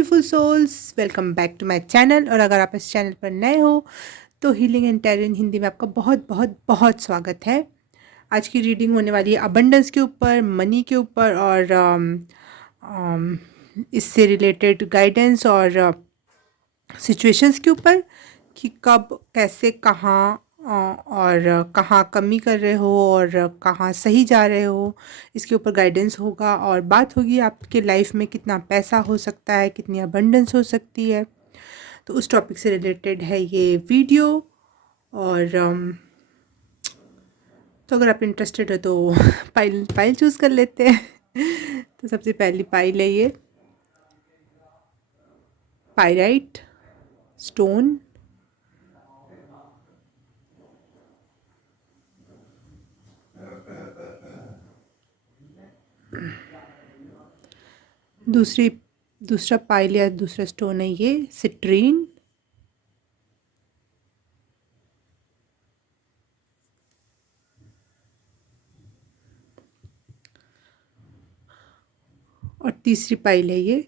Beautiful souls, welcome back to my channel. और अगर आप इस चैनल पर नए हो तो healing and tarot in Hindi में आपका बहुत बहुत बहुत स्वागत है। आज की रीडिंग होने वाली है अबंडेंस के ऊपर, मनी के ऊपर और इससे रिलेटेड गाइडेंस और सिचुएशंस के ऊपर कि कब, कैसे, कहाँ और कहाँ कमी कर रहे हो और कहाँ सही जा रहे हो, इसके ऊपर गाइडेंस होगा। और बात होगी आपके लाइफ में कितना पैसा हो सकता है, कितनी अबंडेंस हो सकती है, तो उस टॉपिक से रिलेटेड है ये वीडियो। और तो अगर आप इंटरेस्टेड हो तो पाइल पाइल चूज़ कर लेते हैं। तो सबसे पहली पाइल है ये पायराइट स्टोन। दूसरा पाइल या दूसरा स्टोन है ये सिट्रीन। और तीसरी पाइल है ये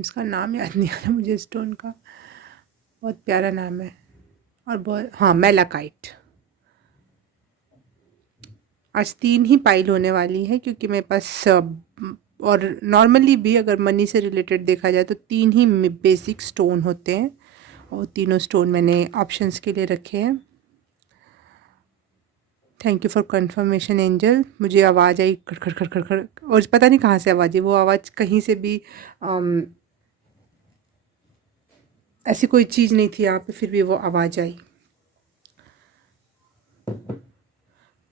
इसका नाम याद नहीं आ रहा मुझे स्टोन का, बहुत प्यारा नाम है और बहुत, हाँ, मेलाकाइट। आज 3 ही पाइल होने वाली है क्योंकि मेरे पास और नॉर्मली भी अगर मनी से रिलेटेड देखा जाए तो 3 ही बेसिक स्टोन होते हैं और तीनों स्टोन मैंने ऑप्शंस के लिए रखे हैं। Thank you for confirmation angel. मुझे आवाज़ आई खड़ खड़ खड़ खड़ खड़ और पता नहीं कहाँ से आवाज़ आई, वो आवाज़ कहीं से भी ऐसी कोई चीज़ नहीं थी यहाँ पे, फिर भी वो आवाज़ आई।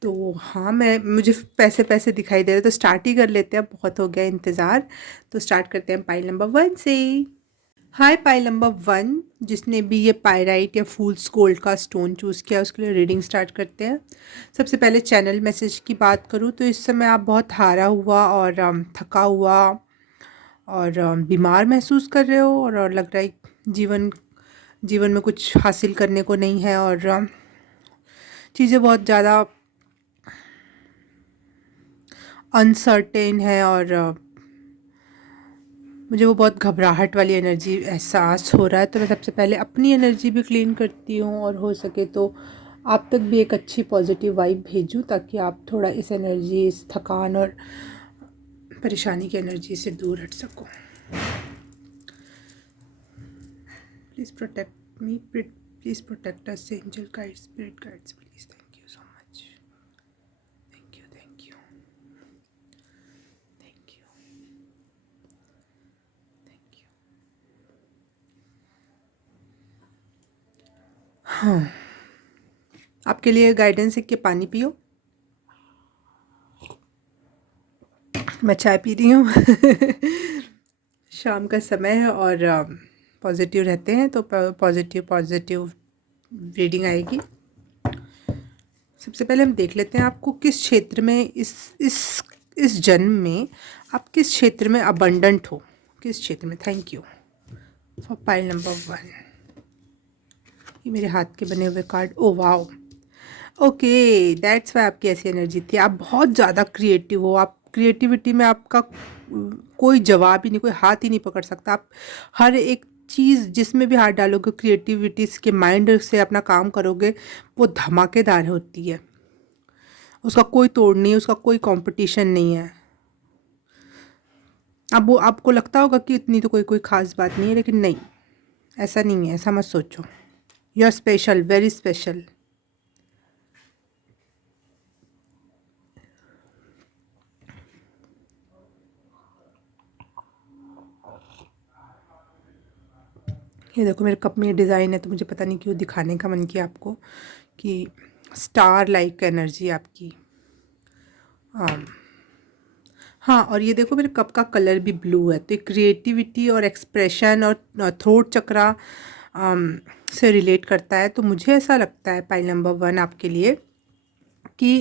तो हाँ, मुझे पैसे पैसे दिखाई दे रहे, तो स्टार्ट ही कर लेते हैं, बहुत हो गया इंतज़ार। तो स्टार्ट करते हैं पाइल नंबर 1 से। हाय पाइल नंबर 1, जिसने भी ये पायराइट या फूल्स गोल्ड का स्टोन चूज़ किया उसके लिए रीडिंग स्टार्ट करते हैं। सबसे पहले चैनल मैसेज की बात करूँ तो इस समय आप बहुत हारा हुआ और थका हुआ और बीमार महसूस कर रहे हो और लग रहा है जीवन जीवन में कुछ हासिल करने को नहीं है और चीज़ें बहुत ज़्यादा अनसर्टेन है और मुझे वो बहुत घबराहट वाली एनर्जी एहसास हो रहा है। तो मैं सबसे पहले अपनी एनर्जी भी क्लीन करती हूँ और हो सके तो आप तक भी एक अच्छी पॉजिटिव वाइब भेजूँ ताकि आप थोड़ा इस एनर्जी, इस थकान और परेशानी की एनर्जी से दूर हट सको। Please protect me, please protect us angel guides, spirit guides, please. Thank you so much. Thank you, thank you, thank you, thank you. हाँ, आपके लिए गाइडेंस है कि पानी पियो। मैं चाय पी रही हूँ। शाम का समय है और पॉजिटिव रहते हैं तो पॉजिटिव रीडिंग आएगी। सबसे पहले हम देख लेते हैं आपको किस क्षेत्र में इस जन्म में आप किस क्षेत्र में अबंडेंट हो, किस क्षेत्र में। Thank you for pile number 1। ये मेरे हाथ के बने हुए card. Oh wow, okay, that's why आपकी ऐसी एनर्जी थी। आप बहुत ज़्यादा क्रिएटिव हो, आप क्रिएटिविटी में आपका कोई जवाब ही नहीं, कोई हाथ ही नहीं पकड़ सकता। आप हर एक चीज़ जिसमें भी हाथ डालोगे, क्रिएटिविटी के माइंड से अपना काम करोगे, वो धमाकेदार होती है। उसका कोई तोड़ नहीं है, उसका कोई कंपटीशन नहीं है। अब वो आपको लगता होगा कि इतनी तो कोई ख़ास बात नहीं है, लेकिन नहीं, ऐसा नहीं है, ऐसा मत सोचो। You are special, very special. ये देखो मेरे कप में ये डिज़ाइन है, तो मुझे पता नहीं क्यों दिखाने का मन किया आपको कि स्टार लाइक एनर्जी आपकी। हाँ, और ये देखो मेरे कप का कलर भी ब्लू है, तो क्रिएटिविटी और एक्सप्रेशन और थ्रोट चक्रा से रिलेट करता है। तो मुझे ऐसा लगता है पाइल नंबर 1 आपके लिए कि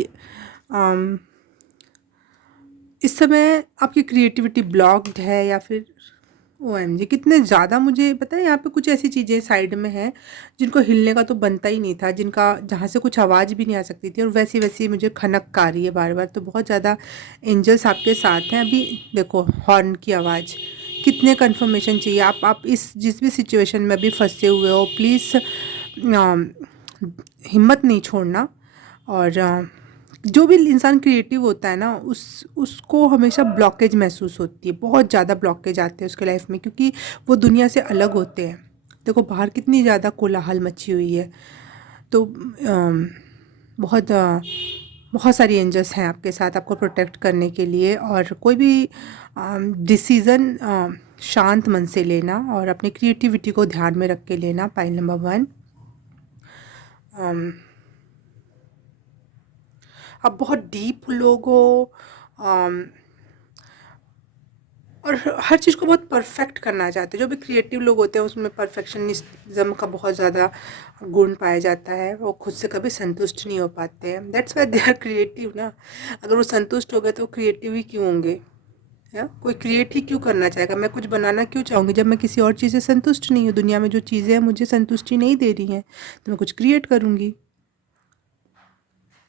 इस समय आपकी क्रिएटिविटी ब्लॉक्ड है या फिर ओएमजी कितने ज़्यादा, मुझे पता है यहाँ पे कुछ ऐसी चीज़ें साइड में हैं जिनको हिलने का तो बनता ही नहीं था, जिनका जहाँ से कुछ आवाज़ भी नहीं आ सकती थी, और वैसी वैसी मुझे खनक आ रही है बार बार। तो बहुत ज़्यादा एंजल्स आपके साथ हैं। अभी देखो हॉर्न की आवाज़, कितने कन्फर्मेशन चाहिए। आप इस जिस भी सिचुएशन में अभी फंसे हुए हो, प्लीज़ हिम्मत नहीं छोड़ना। और जो भी इंसान क्रिएटिव होता है ना, उसको हमेशा ब्लॉकेज महसूस होती है, बहुत ज़्यादा ब्लॉकेज आते हैं उसके लाइफ में, क्योंकि वो दुनिया से अलग होते हैं। देखो बाहर कितनी ज़्यादा कोलाहल मची हुई है। तो बहुत बहुत सारी एंजल्स हैं आपके साथ आपको प्रोटेक्ट करने के लिए। और कोई भी डिसीज़न शांत मन से लेना और अपनी क्रिएटिविटी को ध्यान में रख के लेना। पाइल नंबर 1, आप बहुत डीप लोग हो, अम, और हर चीज़ को बहुत परफेक्ट करना चाहते हैं। जो भी क्रिएटिव लोग होते हैं उसमें परफेक्शनिज्म का बहुत ज़्यादा गुण पाया जाता है। वो खुद से कभी संतुष्ट नहीं हो पाते हैं, that's why they are creative ना। अगर वो संतुष्ट हो गए तो वो क्रिएटिव ही क्यों होंगे? या कोई क्रिएट ही क्यों करना चाहेगा? मैं कुछ बनाना क्यों चाहूँगी जब मैं किसी और चीज़ से संतुष्ट नहीं हूँ? दुनिया में जो चीज़ें हैं मुझे संतुष्टि नहीं दे रही हैं, तो मैं कुछ क्रिएट करूँगी।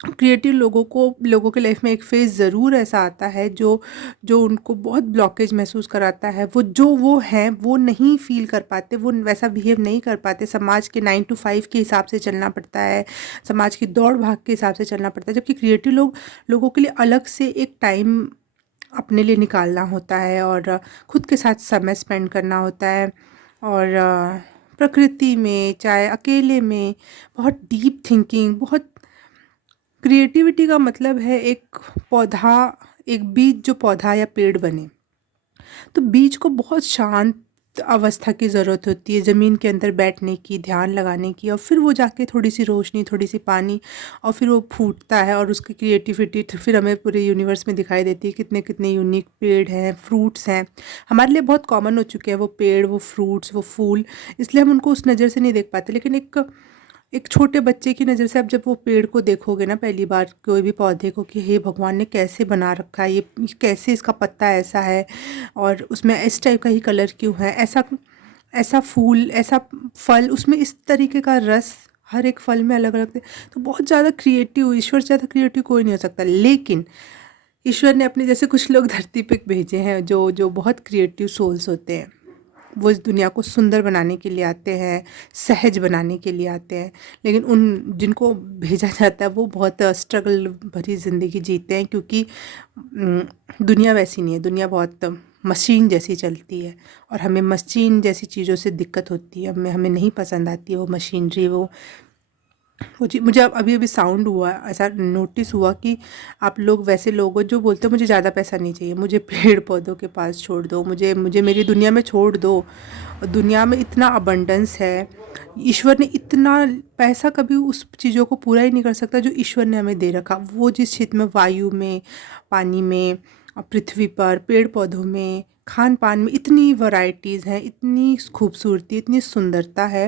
क्रिएटिव लोगों के लाइफ में एक फेज़ ज़रूर ऐसा आता है जो जो उनको बहुत ब्लॉकेज महसूस कराता है। वो हैं वो नहीं फ़ील कर पाते, वो वैसा बिहेव नहीं कर पाते। समाज के 9 to 5 के हिसाब से चलना पड़ता है, समाज की दौड़-भाग के हिसाब से चलना पड़ता है। जबकि क्रिएटिव लोगों के लिए अलग से एक टाइम अपने लिए निकालना होता है, और खुद के साथ समय स्पेंड करना होता है। और प्रकृति में, चाहे अकेले में, बहुत डीप थिंकिंग, बहुत क्रिएटिविटी का मतलब है एक बीज जो पौधा या पेड़ बने। तो बीज को बहुत शांत अवस्था की ज़रूरत होती है, ज़मीन के अंदर बैठने की, ध्यान लगाने की, और फिर वो जाके थोड़ी सी रोशनी, थोड़ी सी पानी, और फिर वो फूटता है, और उसकी क्रिएटिविटी फिर हमें पूरे यूनिवर्स में दिखाई देती है। कितने कितने यूनिक पेड़ हैं, फ्रूट्स हैं, हमारे लिए बहुत कॉमन हो चुके हैं वो पेड़, वो फ्रूट्स, वो फूल, इसलिए हम उनको उस नज़र से नहीं देख पाते। लेकिन एक छोटे बच्चे की नज़र से आप जब वो पेड़ को देखोगे ना पहली बार, कोई भी पौधे को, कि हे भगवान ने कैसे बना रखा है, ये कैसे इसका पत्ता ऐसा है, और उसमें इस टाइप का ही कलर क्यों है, ऐसा ऐसा फूल, ऐसा फल, उसमें इस तरीके का रस, हर एक फल में अलग अलग। तो बहुत ज़्यादा क्रिएटिव, ईश्वर से ज़्यादा क्रिएटिव कोई नहीं हो सकता। लेकिन ईश्वर ने अपने जैसे कुछ लोग धरती पे भेजे हैं जो जो बहुत क्रिएटिव सोल्स होते हैं। वो इस दुनिया को सुंदर बनाने के लिए आते हैं, सहज बनाने के लिए आते हैं। लेकिन उन जिनको भेजा जाता है वो बहुत स्ट्रगल भरी ज़िंदगी जीते हैं, क्योंकि दुनिया वैसी नहीं है। दुनिया बहुत मशीन जैसी चलती है, और हमें मशीन जैसी चीज़ों से दिक्कत होती है, हमें नहीं पसंद आती है वो मशीनरी। मुझे अब अभी अभी साउंड हुआ, ऐसा नोटिस हुआ कि आप लोग वैसे लोग हो जो बोलते हो मुझे ज़्यादा पैसा नहीं चाहिए, मुझे पेड़ पौधों के पास छोड़ दो, मुझे मुझे मेरी दुनिया में छोड़ दो। दुनिया में इतना अबंडेंस है, ईश्वर ने इतना पैसा कभी उस चीज़ों को पूरा ही नहीं कर सकता जो ईश्वर ने हमें दे रखा। वो जिस क्षेत्र में, वायु में, पानी में, पृथ्वी पर, पेड़ पौधों में, खान पान में इतनी वैरायटीज़ हैं, इतनी खूबसूरती, इतनी सुंदरता है।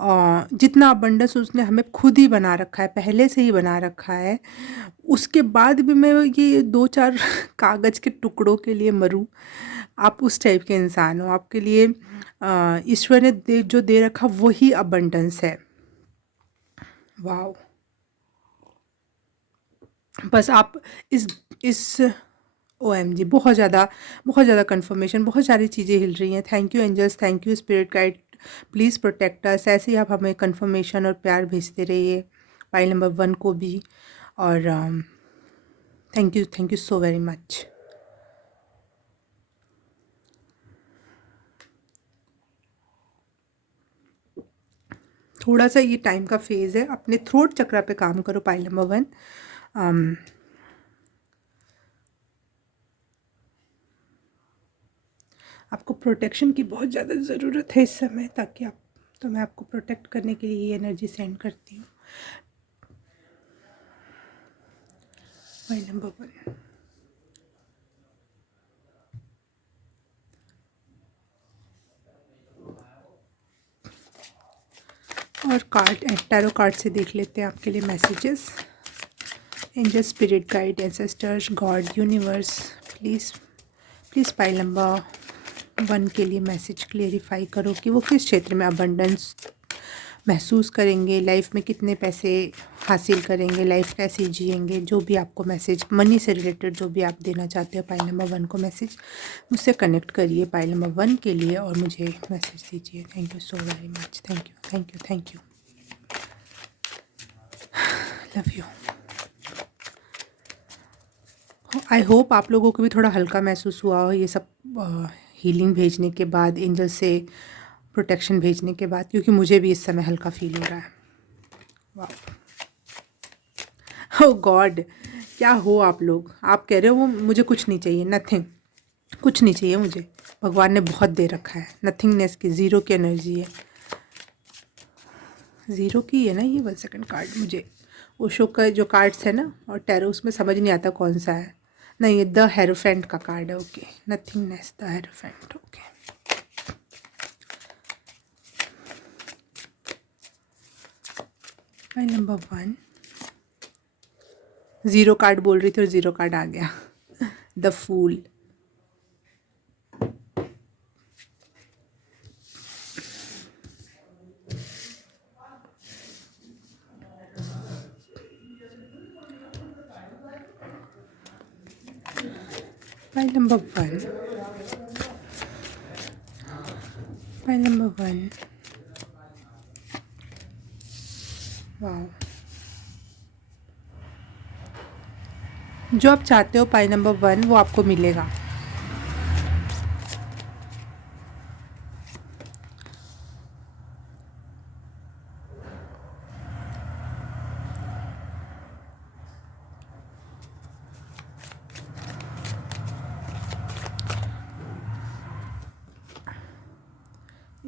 जितना अबंडेंस उसने हमें खुद ही बना रखा है, पहले से ही बना रखा है। उसके बाद भी मैं ये 2-4 कागज़ के टुकड़ों के लिए मरूं? आप उस टाइप के इंसान हो। आपके लिए ईश्वर ने जो दे रखा वही अबंडेंस है। वाओ! बस आप इस ओएमजी, बहुत ज़्यादा कन्फर्मेशन, बहुत सारी चीज़ें हिल रही हैं। Thank you angels, thank you spirit guide, please protect us. ऐसे ही आप हमें कन्फर्मेशन और प्यार भेजते रहिए, पाइल नंबर 1 को भी। और thank you so very much. थोड़ा सा ये टाइम का फेज़ है, अपने थ्रोट चक्रा पे काम करो, पाइल नंबर 1। आपको प्रोटेक्शन की बहुत ज़्यादा ज़रूरत है इस समय, ताकि आप, तो मैं आपको प्रोटेक्ट करने के लिए ये एनर्जी सेंड करती हूँ। पाइल नंबर 1, और टैरो कार्ड से देख लेते हैं आपके लिए messages. Angel, spirit guide, ancestors, God, universe, please please pile number one के लिए मैसेज क्लेरिफाई करो कि वो किस क्षेत्र में अबंडेंस महसूस करेंगे, लाइफ में कितने पैसे हासिल करेंगे, लाइफ कैसे जिएंगे। जो भी आपको मैसेज मनी से रिलेटेड जो भी आप देना चाहते हो पाइल नंबर 1 को मैसेज, मुझसे कनेक्ट करिए पाइल नंबर 1 के लिए और मुझे मैसेज दीजिए। Thank you so very much. Thank you, thank you, thank you. Love you. I hope आप लोगों को भी थोड़ा हल्का महसूस हुआ हो ये सब हीलिंग भेजने के बाद, एंजल से प्रोटेक्शन भेजने के बाद, क्योंकि मुझे भी इस समय हल्का फील हो रहा है। वाह, ओह गॉड, क्या हो आप लोग। आप कह रहे हो वो मुझे कुछ नहीं चाहिए, नथिंग, कुछ नहीं चाहिए मुझे। भगवान ने बहुत दे रखा है। नथिंगनेस की, ज़ीरो की एनर्जी है, ज़ीरो की है ना ये। 1 सेकंड कार्ड मुझे ओशो का जो कार्ड्स है ना और टैरो, उसमें समझ नहीं आता कौन सा है। नहीं, ये द हेरोफेंट का कार्ड है। Okay, nothingness, the hierophant. Okay, pile number 1। Zero card बोल रही थी और ज़ीरो कार्ड आ गया। The fool. Pile number 1, pile number 1। वाह, जो आप चाहते हो पाइल नंबर 1 वो आपको मिलेगा।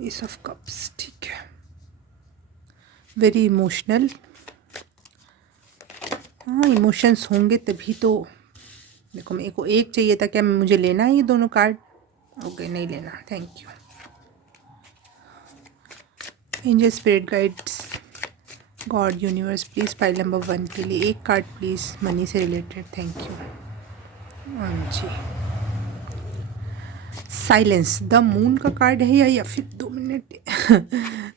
एस ऑफ कप्स, ठीक है। Very emotional. हाँ, इमोशंस होंगे तभी तो। देखो, मेरे को एक चाहिए था, क्या मुझे लेना है ये दोनों कार्ड? ओके, नहीं लेना, thank you. Angel, spirit guides, God, universe, please pile number 1 के लिए एक कार्ड प्लीज़, मनी से रिलेटेड। Thank you. हाँ जी। साइलेंस, द मून का कार्ड है या फिर 2 मिनट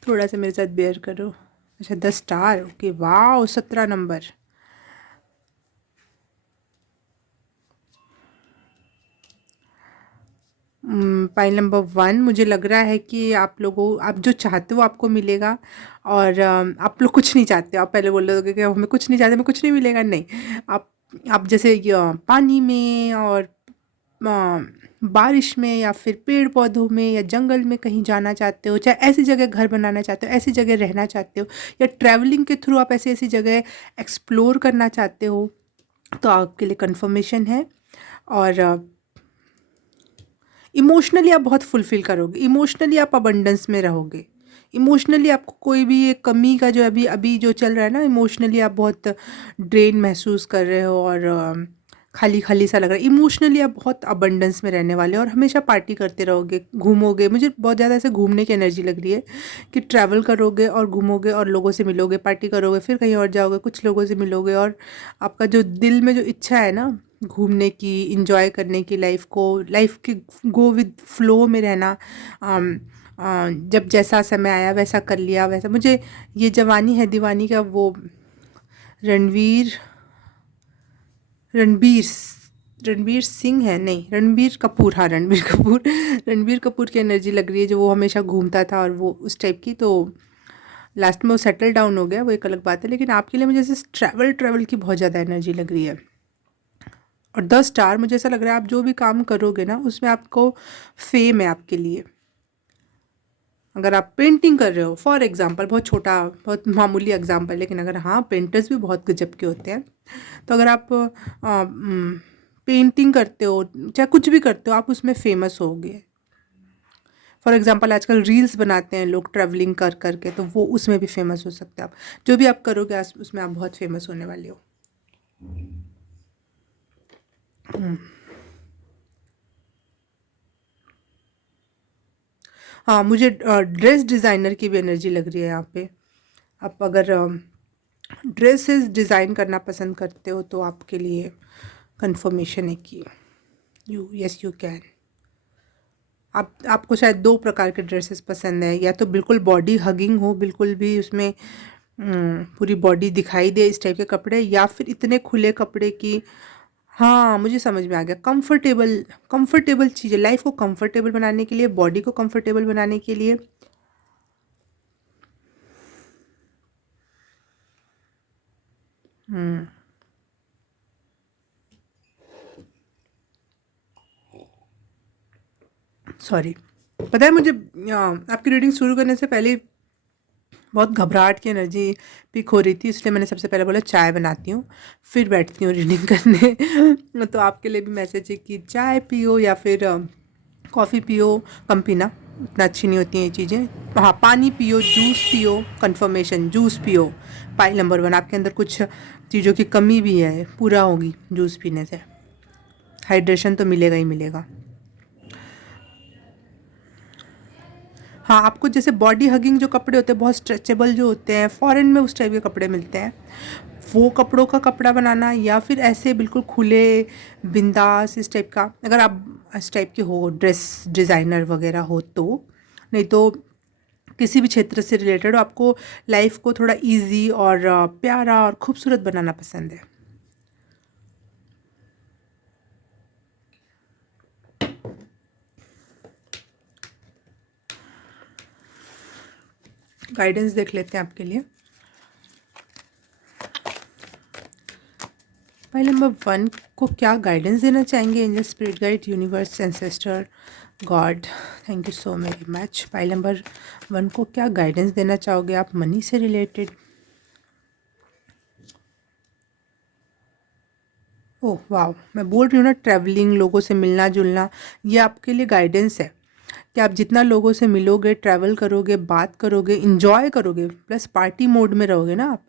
थोड़ा सा मेरे साथ बेयर करो। अच्छा, द स्टार। ओके, वाह, 17 नंबर। पाइल नंबर 1, मुझे लग रहा है कि आप जो चाहते हो आपको मिलेगा। और आप लोग कुछ नहीं चाहते। आप पहले बोल रहे थे कि हमें कुछ नहीं चाहते, हमें कुछ नहीं मिलेगा। नहीं, आप जैसे पानी में और बारिश में या फिर पेड़ पौधों में या जंगल में कहीं जाना चाहते हो, चाहे ऐसी जगह घर बनाना चाहते हो, ऐसी जगह रहना चाहते हो, या ट्रैवलिंग के थ्रू आप ऐसी ऐसी जगह एक्सप्लोर करना चाहते हो, तो आपके लिए कंफर्मेशन है। और इमोशनली आप बहुत फुलफ़िल करोगे, इमोशनली आप अबंडेंस में रहोगे। इमोशनली आपको कोई भी एक कमी का जो अभी अभी जो चल रहा है ना, इमोशनली आप बहुत ड्रेन महसूस कर रहे हो और खाली खाली सा लग रहा है। इमोशनली आप बहुत अबंडेंस में रहने वाले हो और हमेशा पार्टी करते रहोगे, घूमोगे। मुझे बहुत ज़्यादा ऐसे घूमने की एनर्जी लग रही है कि ट्रैवल करोगे और घूमोगे और लोगों से मिलोगे, पार्टी करोगे, फिर कहीं और जाओगे, कुछ लोगों से मिलोगे, और आपका जो दिल में जो इच्छा है ना घूमने की, इंजॉय करने की, लाइफ के गो विद फ्लो में रहना, जब जैसा समय आया वैसा कर लिया, वैसा। मुझे ये जवानी है दीवानी का वो रणवीर रणबीर रणबीर सिंह है, नहीं, रणबीर कपूर, हाँ, रणबीर कपूर की एनर्जी लग रही है, जो वो हमेशा घूमता था और वो उस टाइप की। तो लास्ट में वो सेटल डाउन हो गया, वो एक अलग बात है, लेकिन आपके लिए मुझे ऐसे ट्रैवल की बहुत ज़्यादा एनर्जी लग रही है। और 10 स्टार, मुझे ऐसा लग रहा है आप जो भी काम करोगे ना उसमें आपको फेम है आपके लिए। अगर आप पेंटिंग कर रहे हो, फॉर एग्जांपल, बहुत छोटा, बहुत मामूली एग्जांपल, लेकिन अगर, हाँ, पेंटर्स भी बहुत गजब के होते हैं। तो अगर आप पेंटिंग करते हो, चाहे कुछ भी करते हो, आप उसमें फेमस होगे। फॉर एग्जांपल, आजकल रील्स बनाते हैं लोग ट्रैवलिंग कर करके, तो वो उसमें भी फेमस हो सकते हैं आप। जो भी आप करोगे उसमें आप बहुत फेमस होने वाले हो। हाँ, मुझे ड्रेस डिज़ाइनर की भी एनर्जी लग रही है यहाँ पे। आप अगर ड्रेसेस डिज़ाइन करना पसंद करते हो तो आपके लिए कंफर्मेशन है कि यस यू कैन। आपको शायद 2 प्रकार के ड्रेसेस पसंद है, या तो बिल्कुल बॉडी हगिंग हो, बिल्कुल भी उसमें पूरी बॉडी दिखाई दे इस टाइप के कपड़े, या फिर इतने खुले कपड़े कि हाँ, मुझे समझ में आ गया। कंफर्टेबल कंफर्टेबल चीज़ें, लाइफ को कंफर्टेबल बनाने के लिए, बॉडी को कंफर्टेबल बनाने के लिए। सॉरी। पता है मुझे आपकी रीडिंग शुरू करने से पहले बहुत घबराहट की एनर्जी पिक हो रही थी, इसलिए मैंने सबसे पहले बोला चाय बनाती हूँ, फिर बैठती हूँ रीडिंग करने। तो आपके लिए भी मैसेज है कि चाय पियो या फिर कॉफ़ी पियो, कम पीना, इतना अच्छी नहीं होती हैं ये चीज़ें। हाँ, पानी पियो, जूस पियो, कन्फर्मेशन जूस पियो। पाइल नंबर 1, आपके अंदर कुछ चीज़ों की कमी भी है, पूरा होगी जूस पीने से। हाइड्रेशन तो मिलेगा ही मिलेगा। हाँ, आपको जैसे बॉडी हगिंग जो कपड़े होते हैं, बहुत स्ट्रेचेबल जो होते हैं, फॉरेन में उस टाइप के कपड़े मिलते हैं, वो कपड़ों का कपड़ा बनाना, या फिर ऐसे बिल्कुल खुले बिंदास इस टाइप का, अगर आप इस टाइप के हो, ड्रेस डिज़ाइनर वगैरह हो तो। नहीं तो किसी भी क्षेत्र से रिलेटेड हो, आपको लाइफ को थोड़ा इजी और प्यारा और खूबसूरत बनाना पसंद है। गाइडेंस देख लेते हैं आपके लिए। फाइल नंबर 1 को क्या गाइडेंस देना चाहेंगे angel, spirit guide, universe, ancestor, God? Thank you so very much. File number 1 को क्या गाइडेंस देना चाहोगे आप मनी से रिलेटेड? ओह वाह, मैं बोल रही हूँ ना, ट्रैवलिंग, लोगों से मिलना जुलना, ये आपके लिए गाइडेंस है कि आप जितना लोगों से मिलोगे, ट्रैवल करोगे, बात करोगे, इंजॉय करोगे, प्लस पार्टी मोड में रहोगे ना आप,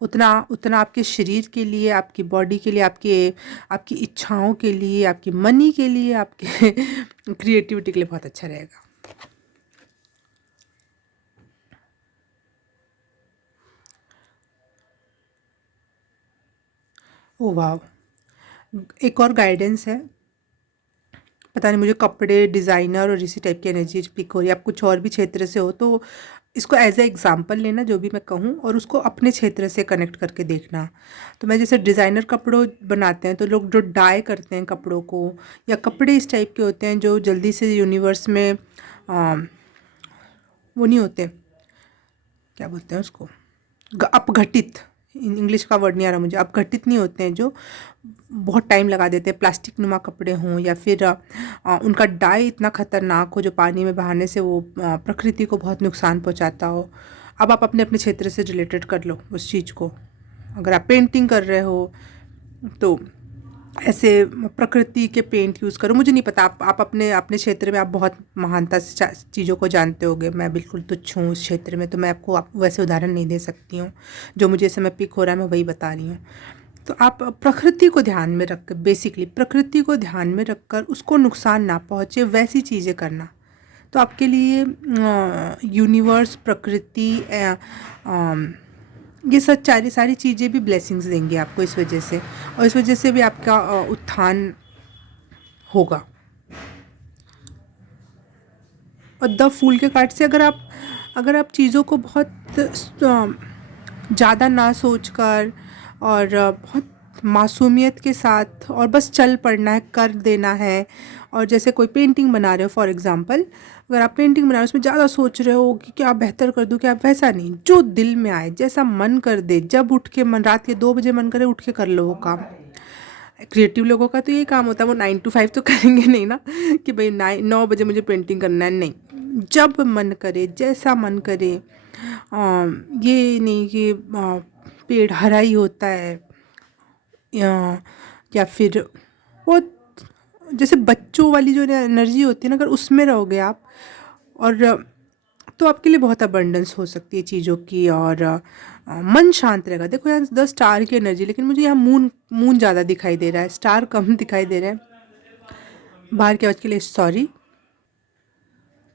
उतना उतना आपके शरीर के लिए, आपकी बॉडी के लिए, आपके आपकी इच्छाओं के लिए, आपकी मनी के लिए, आपके क्रिएटिविटी के लिए बहुत अच्छा रहेगा। ओह वाह, एक और गाइडेंस है, पता नहीं मुझे कपड़े डिज़ाइनर और इसी टाइप की एनर्जी पिक हो रही है। आप कुछ और भी क्षेत्र से हो तो इसको एज ए एग्जांपल लेना, जो भी मैं कहूँ, और उसको अपने क्षेत्र से कनेक्ट करके देखना। तो मैं जैसे डिज़ाइनर कपड़ों बनाते हैं तो लोग जो डाई करते हैं कपड़ों को, या कपड़े इस टाइप के होते हैं जो जल्दी से यूनिवर्स में वो नहीं होते, क्या बोलते हैं उसको, अपघटित, इंग्लिश का वर्ड नहीं आ रहा मुझे, अपघटित नहीं होते हैं, जो बहुत टाइम लगा देते हैं, प्लास्टिक नुमा कपड़े हों, या फिर उनका डाई इतना खतरनाक हो जो पानी में बहाने से वो प्रकृति को बहुत नुकसान पहुंचाता हो। अब आप अपने अपने क्षेत्र से रिलेटेड कर लो उस चीज़ को। अगर आप पेंटिंग कर रहे हो तो ऐसे प्रकृति के पेंट यूज़ करो। मुझे नहीं पता, आप अपने अपने क्षेत्र में आप बहुत महानता से चीज़ों को जानते होगे, मैं बिल्कुल तुच्छ हूँ उस क्षेत्र में, तो मैं आपको वैसे उदाहरण नहीं दे सकती हूँ। जो मुझे इस समय पिक हो रहा है मैं वही बता रही हूँ। तो आप प्रकृति को ध्यान में रख कर, बेसिकली प्रकृति को ध्यान में रख कर, उसको नुकसान ना पहुँचे वैसी चीज़ें करना, तो आपके लिए यूनिवर्स, प्रकृति, ये सब सारी सारी चीज़ें भी ब्लेसिंग्स देंगी आपको इस वजह से, और इस वजह से भी आपका उत्थान होगा। और द फूल के कार्ड से अगर आप चीज़ों को बहुत ज़्यादा ना सोचकर और बहुत मासूमियत के साथ, और बस चल पड़ना है, कर देना है, और जैसे कोई पेंटिंग बना रहे हो फॉर एग्जांपल, अगर आप पेंटिंग बना रहे हो उसमें ज़्यादा सोच रहे हो कि क्या बेहतर कर दूँ, क्या, वैसा नहीं, जो दिल में आए, जैसा मन कर दे, जब उठ के मन, रात के 2 बजे मन करे उठ के कर लो वो काम। क्रिएटिव लोगों का तो ये काम होता है, वो 9 to 5 तो करेंगे नहीं ना कि भाई 9 बजे मुझे पेंटिंग करना है, नहीं, जब मन करे, जैसा मन करे। ये नहीं कि पेड़ हरा ही होता है, या फिर वो जैसे बच्चों वाली जो एनर्जी होती है ना, अगर उसमें रहोगे आप, और तो आपके लिए बहुत अबंडेंस हो सकती है चीज़ों की, और मन शांत रहेगा। देखो यहाँ 10 स्टार की एनर्जी, लेकिन मुझे यहाँ मून मून ज़्यादा दिखाई दे रहा है, स्टार कम दिखाई दे रहा है। बाहर की आवाज़ के लिए सॉरी।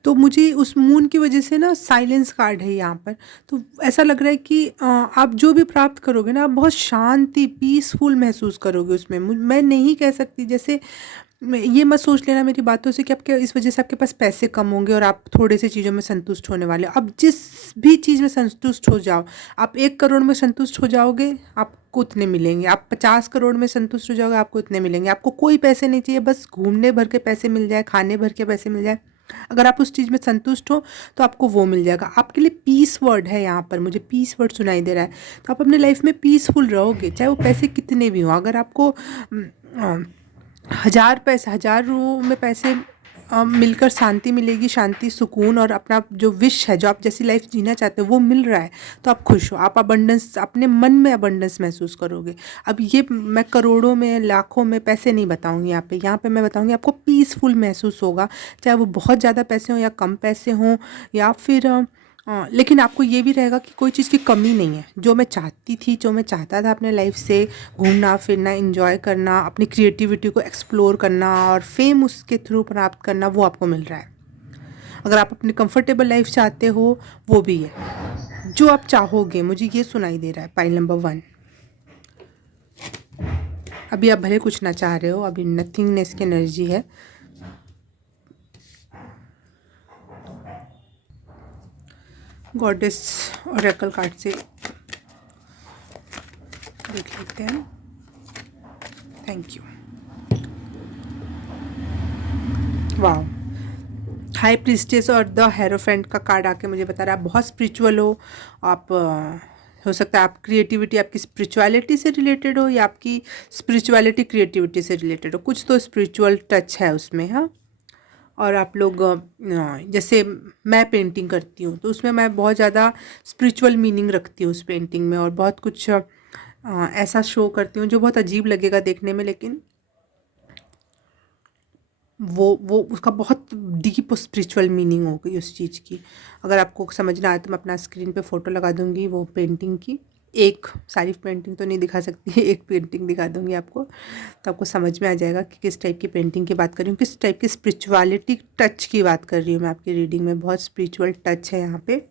तो मुझे उस मून की वजह से ना साइलेंस कार्ड है यहाँ पर, तो ऐसा लग रहा है कि आप जो भी प्राप्त करोगे ना, आप बहुत शांति, पीसफुल महसूस करोगे उसमें। मैं नहीं कह सकती, जैसे ये मत सोच लेना मेरी बातों से कि आपके इस वजह से आपके पास पैसे कम होंगे और आप थोड़े से चीज़ों में संतुष्ट होने वाले हो। अब जिस भी चीज़ में संतुष्ट हो जाओ, आप 1 करोड़ में संतुष्ट हो जाओगे, आपको उतने मिलेंगे। आप 50 करोड़ में संतुष्ट हो जाओगे, आपको उतने मिलेंगे। आपको कोई पैसे नहीं चाहिए, बस घूमने भर के पैसे मिल जाए, खाने भर के पैसे मिल जाए। अगर आप उस चीज़ में संतुष्ट हो तो आपको वो मिल जाएगा। आपके लिए पीस वर्ड है यहाँ पर, मुझे पीस वर्ड सुनाई दे रहा है। तो आप अपने लाइफ में पीसफुल रहोगे, चाहे वो पैसे कितने भी हों। अगर आपको 1000 में पैसे मिलकर शांति मिलेगी, शांति, सुकून और अपना जो विश है, जो आप जैसी लाइफ जीना चाहते हो वो मिल रहा है, तो आप खुश हो। आप अबंडेंस, अपने मन में अबंडेंस महसूस करोगे। अब ये मैं करोड़ों में, लाखों में पैसे नहीं बताऊंगी यहाँ पे मैं बताऊंगी आपको पीसफुल महसूस होगा, चाहे वो बहुत ज़्यादा पैसे हों या कम पैसे हों, या फिर लेकिन आपको ये भी रहेगा कि कोई चीज़ की कमी नहीं है। जो मैं चाहती थी, जो मैं चाहता था अपने लाइफ से, घूमना फिरना, एंजॉय करना, अपनी क्रिएटिविटी को एक्सप्लोर करना और फेम उसके थ्रू प्राप्त करना, वो आपको मिल रहा है। अगर आप अपनी कंफर्टेबल लाइफ चाहते हो, वो भी है जो आप चाहोगे। मुझे ये सुनाई दे रहा है पाइल नंबर 1। अभी आप भले कुछ ना चाह रहे हो, अभी नथिंगनेस की एनर्जी है। गॉडेस ओरेकल कार्ड से देख लेते हैं। Thank you. वाह, हाई प्रीस्टेस और द हेरोफेंट का कार्ड आके मुझे बता रहा है आप बहुत स्पिरिचुअल हो। आप हो सकता है आप क्रिएटिविटी आपकी स्पिरिचुअलिटी से रिलेटेड हो, या आपकी स्पिरिचुअलिटी क्रिएटिविटी से रिलेटेड हो। कुछ तो स्पिरिचुअल टच है उसमें, हाँ। और आप लोग जैसे मैं पेंटिंग करती हूँ तो उसमें मैं बहुत ज़्यादा स्पिरिचुअल मीनिंग रखती हूँ उस पेंटिंग में, और बहुत कुछ ऐसा शो करती हूँ जो बहुत अजीब लगेगा देखने में, लेकिन वो उसका बहुत डीप स्पिरिचुअल मीनिंग हो गई उस चीज़ की। अगर आपको समझना आए तो मैं अपना स्क्रीन पे फ़ोटो लगा दूँगी वो पेंटिंग की। एक सारी पेंटिंग तो नहीं दिखा सकती, एक पेंटिंग दिखा दूँगी आपको, तो आपको समझ में आ जाएगा कि किस टाइप की पेंटिंग की बात कर रही हूँ, किस टाइप की स्पिरिचुअलिटी टच की बात कर रही हूँ मैं आपकी रीडिंग में। बहुत स्पिरिचुअल टच है यहाँ पे।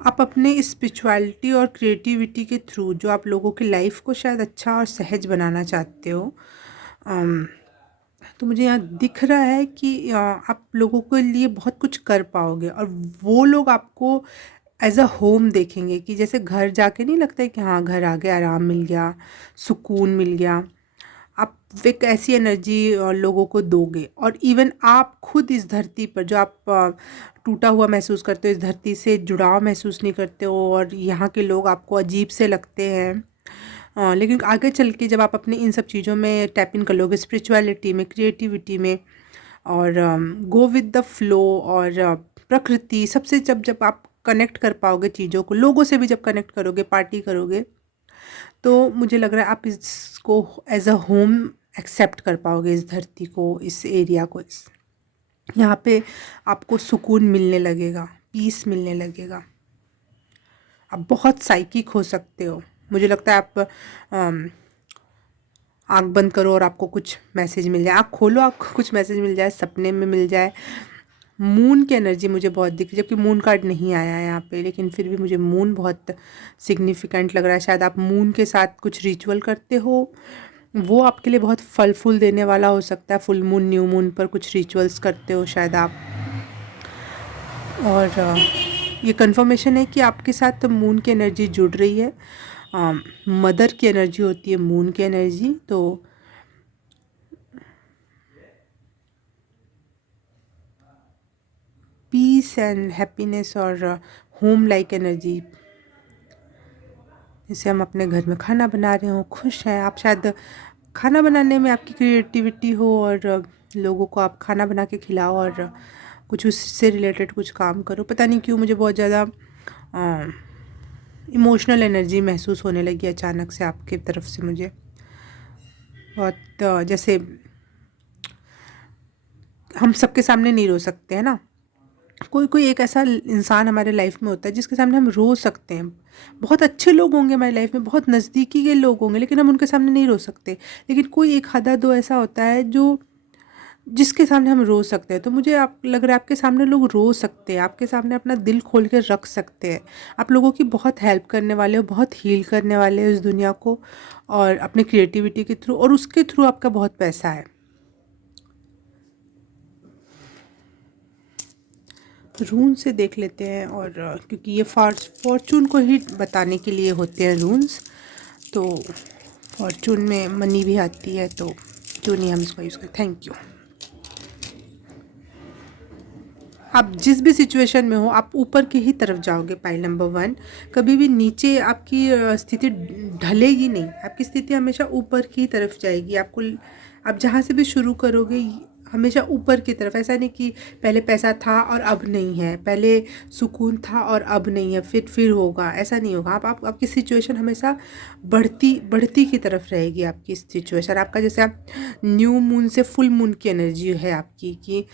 आप अपने स्पिरिचुअलिटी और क्रिएटिविटी के थ्रू जो आप लोगों की लाइफ को शायद अच्छा और सहज बनाना चाहते हो, तो मुझे यहाँ दिख रहा है कि आप लोगों के लिए बहुत कुछ कर पाओगे, और वो लोग आपको एज अ होम देखेंगे, कि जैसे घर जाके नहीं लगता है कि हाँ घर आ गया, आराम मिल गया, सुकून मिल गया। आप एक ऐसी एनर्जी लोगों को दोगे, और इवन आप खुद इस धरती पर जो आप टूटा हुआ महसूस करते हो, इस धरती से जुड़ाव महसूस नहीं करते हो, और यहाँ के लोग आपको अजीब से लगते हैं। लेकिन आगे चल के जब आप अपनी इन सब चीज़ों में टैप इन कर लोगे, स्पिरिचुअलिटी में, क्रिएटिविटी में, और गो विद द फ्लो, और प्रकृति सबसे जब जब आप कनेक्ट कर पाओगे चीज़ों को, लोगों से भी जब कनेक्ट करोगे, पार्टी करोगे, तो मुझे लग रहा है आप इसको एज अ होम एक्सेप्ट कर पाओगे, इस धरती को, इस एरिया को। इस यहाँ पे आपको सुकून मिलने लगेगा, पीस मिलने लगेगा। आप बहुत साइकिक हो सकते हो। मुझे लगता है आप आँख बंद करो और आपको कुछ मैसेज मिल जाए, आँख खोलो आपको कुछ मैसेज मिल जाए, सपने में मिल जाए। मून की एनर्जी मुझे बहुत दिख रही है, जबकि मून कार्ड नहीं आया है यहाँ पे, लेकिन फिर भी मुझे मून बहुत सिग्निफिकेंट लग रहा है। शायद आप मून के साथ कुछ रिचुअल करते हो, वो आपके लिए बहुत फल फूल देने वाला हो सकता है। फुल मून, न्यू मून पर कुछ रिचुअल्स करते हो शायद आप, और ये कंफर्मेशन है कि आपके साथ मून की एनर्जी जुड़ रही है। मदर की एनर्जी होती है मून की एनर्जी, तो पीस एंड हैप्पीनेस और होम लाइक एनर्जी। जैसे हम अपने घर में खाना बना रहे हो, खुश हैं आप, शायद खाना बनाने में आपकी क्रिएटिविटी हो, और लोगों को आप खाना बना के खिलाओ, और कुछ उससे रिलेटेड कुछ काम करो। पता नहीं क्यों मुझे बहुत ज़्यादा इमोशनल एनर्जी महसूस होने लगी अचानक से आपकी तरफ से। मुझे बहुत जैसे हम सबके सामने नहीं रो सकते हैं ना, कोई कोई एक ऐसा इंसान हमारे लाइफ में होता है जिसके सामने हम रो सकते हैं। बहुत अच्छे लोग होंगे हमारी लाइफ में, बहुत नज़दीकी के लोग होंगे, लेकिन हम उनके सामने नहीं रो सकते। लेकिन कोई एक आधा दो ऐसा होता है जो जिसके सामने हम रो सकते हैं। तो मुझे आप लग रहा है आपके सामने लोग रो सकते हैं, आपके सामने अपना दिल खोल के रख सकते हैं। आप लोगों की बहुत हेल्प करने वाले हो, बहुत हील करने वाले हो इस दुनिया को, और अपनी क्रिएटिविटी के थ्रू, और उसके थ्रू आपका बहुत पैसा है। रून से देख लेते हैं, और क्योंकि ये फॉर्चून को ही बताने के लिए होते हैं रून्स, तो फॉर्चून में मनी भी आती है, तो क्यों नहीं हम इसको यूज़ करें। Thank you. आप जिस भी सिचुएशन में हो, आप ऊपर की ही तरफ जाओगे। पाइल नंबर 1, कभी भी नीचे आपकी स्थिति ढलेगी नहीं, आपकी स्थिति हमेशा ऊपर की तरफ जाएगी। आपको, आप जहाँ से भी शुरू करोगे हमेशा ऊपर की तरफ। ऐसा नहीं कि पहले पैसा था और अब नहीं है, पहले सुकून था और अब नहीं है, फिर होगा, ऐसा नहीं होगा। आप आपकी सिचुएशन हमेशा बढ़ती बढ़ती की तरफ रहेगी। आपकी सिचुएशन, आपका जैसे आप न्यू मून से फुल मून की एनर्जी है आपकी, कि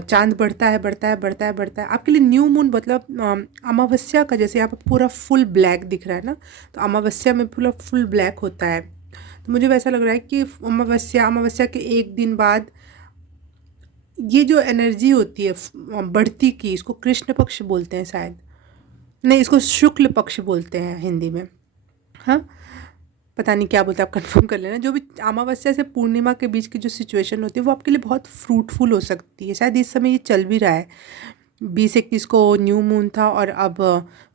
चांद बढ़ता है बढ़ता है बढ़ता है बढ़ता है। आपके लिए न्यू मून मतलब अमावस्या का, जैसे यहाँ पर पूरा फुल ब्लैक दिख रहा है ना, तो अमावस्या में पूरा फुल ब्लैक होता है। तो मुझे वैसा लग रहा है कि अमावस्या के एक दिन बाद ये जो एनर्जी होती है बढ़ती की, इसको कृष्ण पक्ष बोलते हैं शायद, नहीं इसको शुक्ल पक्ष बोलते हैं हिंदी में, हाँ पता नहीं क्या बोलते हैं, आप कंफर्म कर लेना। जो भी अमावस्या से पूर्णिमा के बीच की जो सिचुएशन होती है वो आपके लिए बहुत फ्रूटफुल हो सकती है। शायद इस समय ये चल भी रहा है, 20-21 को न्यू मून था और अब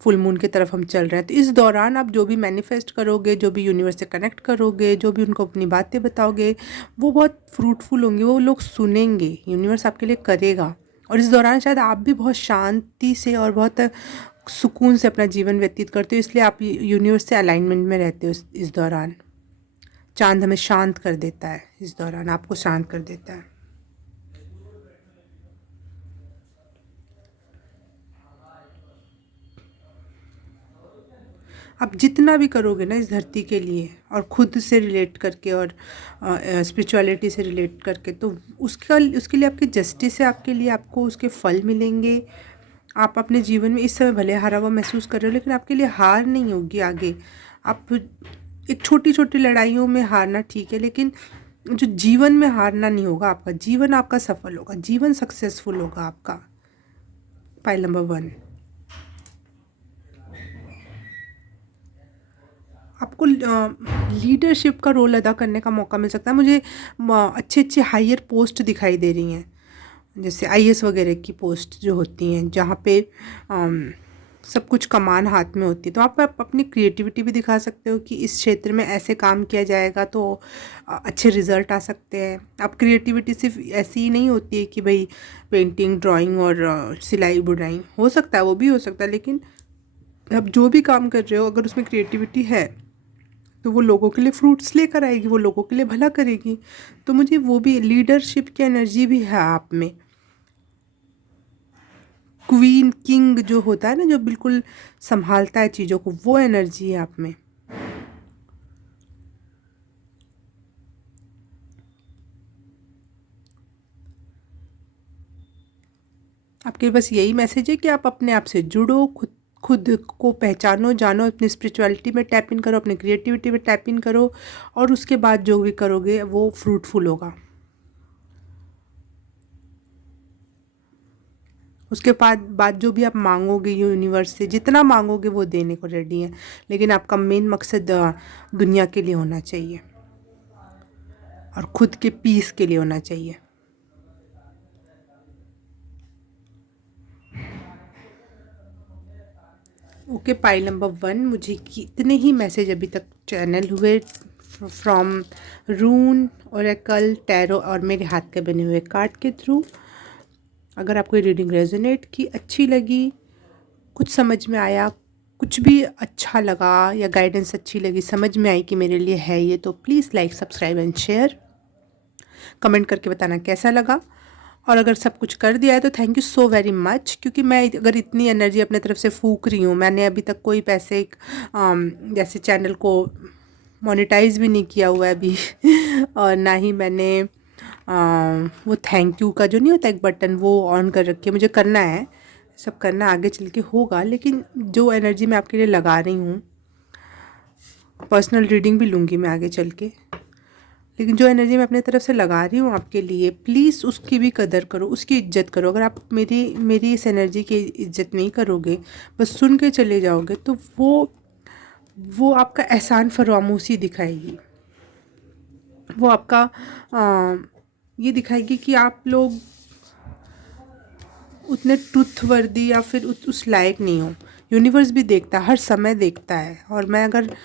फुल मून की तरफ हम चल रहे हैं। तो इस दौरान आप जो भी मैनिफेस्ट करोगे, जो भी यूनिवर्स से कनेक्ट करोगे, जो भी उनको अपनी बातें बताओगे, वो बहुत फ्रूटफुल होंगी, वो लोग सुनेंगे, यूनिवर्स आपके लिए करेगा। और इस दौरान शायद आप भी बहुत शांति से और बहुत सुकून से अपना जीवन व्यतीत करते हो, इसलिए आप यूनिवर्स से अलाइनमेंट में रहते हो। इस दौरान चांद हमें शांत कर देता है, इस दौरान आपको शांत कर देता है। आप जितना भी करोगे ना इस धरती के लिए, और खुद से रिलेट करके और स्पिरिचुअलिटी से रिलेट करके, तो उसके लिए आपकी जस्टिस है, आपके लिए आपको उसके फल मिलेंगे। आप अपने जीवन में इस समय भले हारा हुआ महसूस कर रहे हो, लेकिन आपके लिए हार नहीं होगी आगे। आप एक छोटी छोटी लड़ाइयों में हारना ठीक है, लेकिन जो जीवन में हारना नहीं होगा आपका। जीवन आपका सफल होगा, जीवन सक्सेसफुल होगा आपका। पाइल नंबर 1, आपको लीडरशिप का रोल अदा करने का मौका मिल सकता है। मुझे अच्छे अच्छे हायर पोस्ट दिखाई दे रही हैं, जैसे आईएएस वगैरह की पोस्ट जो होती हैं, जहाँ पे सब कुछ कमान हाथ में होती है। तो आप अपनी क्रिएटिविटी भी दिखा सकते हो कि इस क्षेत्र में ऐसे काम किया जाएगा तो अच्छे रिजल्ट आ सकते हैं। अब क्रिएटिविटी सिर्फ ऐसी ही नहीं होती है कि भाई पेंटिंग, ड्राइंग और सिलाई बुनाई, हो सकता है वो भी हो सकता है, लेकिन आप जो भी काम कर रहे हो अगर उसमें क्रिएटिविटी है तो वो लोगों के लिए फ्रूट्स लेकर आएगी, वो लोगों के लिए भला करेगी। तो मुझे वो भी लीडरशिप की एनर्जी भी है आप में। क्वीन किंग जो होता है ना, जो बिल्कुल संभालता है चीज़ों को, वो एनर्जी है आप में। आपके बस यही मैसेज है कि आप अपने आप से जुड़ो, खुद को पहचानो, जानो, अपनी स्पिरिचुअलिटी में टैप इन करो, अपनी क्रिएटिविटी में टैप इन करो, और उसके बाद जो भी करोगे वो फ्रूटफुल होगा। उसके बाद जो भी आप मांगोगे यूनिवर्स से, जितना मांगोगे वो देने को रेडी है, लेकिन आपका मेन मकसद दुनिया के लिए होना चाहिए और खुद के पीस के लिए होना चाहिए। ओके, पाइल नंबर 1, मुझे कितने ही मैसेज अभी तक चैनल हुए फ्रॉम रून, ओरेकल, टैरो और मेरे हाथ के बने हुए कार्ड के थ्रू। अगर आपको रीडिंग रेजोनेट की, अच्छी लगी, कुछ समझ में आया, कुछ भी अच्छा लगा या गाइडेंस अच्छी लगी, समझ में आई कि मेरे लिए है ये, तो please like, subscribe and share. Comment करके बताना कैसा लगा। और अगर सब कुछ कर दिया है तो thank you so very much, क्योंकि मैं अगर इतनी एनर्जी अपने तरफ से फूक रही हूँ, मैंने अभी तक कोई पैसे जैसे चैनल को मोनेटाइज भी नहीं किया हुआ है अभी और ना ही मैंने वो थैंक यू का जो नहीं होता एक बटन, वो ऑन कर रखी है, मुझे करना है। सब करना आगे चल के होगा, लेकिन जो एनर्जी मैं आपके लिए लगा रही हूँ, पर्सनल रीडिंग भी लूँगी मैं आगे चल के, लेकिन जो एनर्जी मैं अपने तरफ से लगा रही हूँ आपके लिए, प्लीज़ उसकी भी कदर करो, उसकी इज्जत करो। अगर आप मेरी मेरी इस एनर्जी की इज्जत नहीं करोगे, बस सुन के चले जाओगे, तो वो आपका एहसान फरामोशी दिखाएगी। वो आपका ये दिखाएगी कि आप लोग उतने ट्रुथवर्दी या फिर उस लायक नहीं हो। यूनिवर्स भी देखता है, हर समय देखता है। और मैं अगर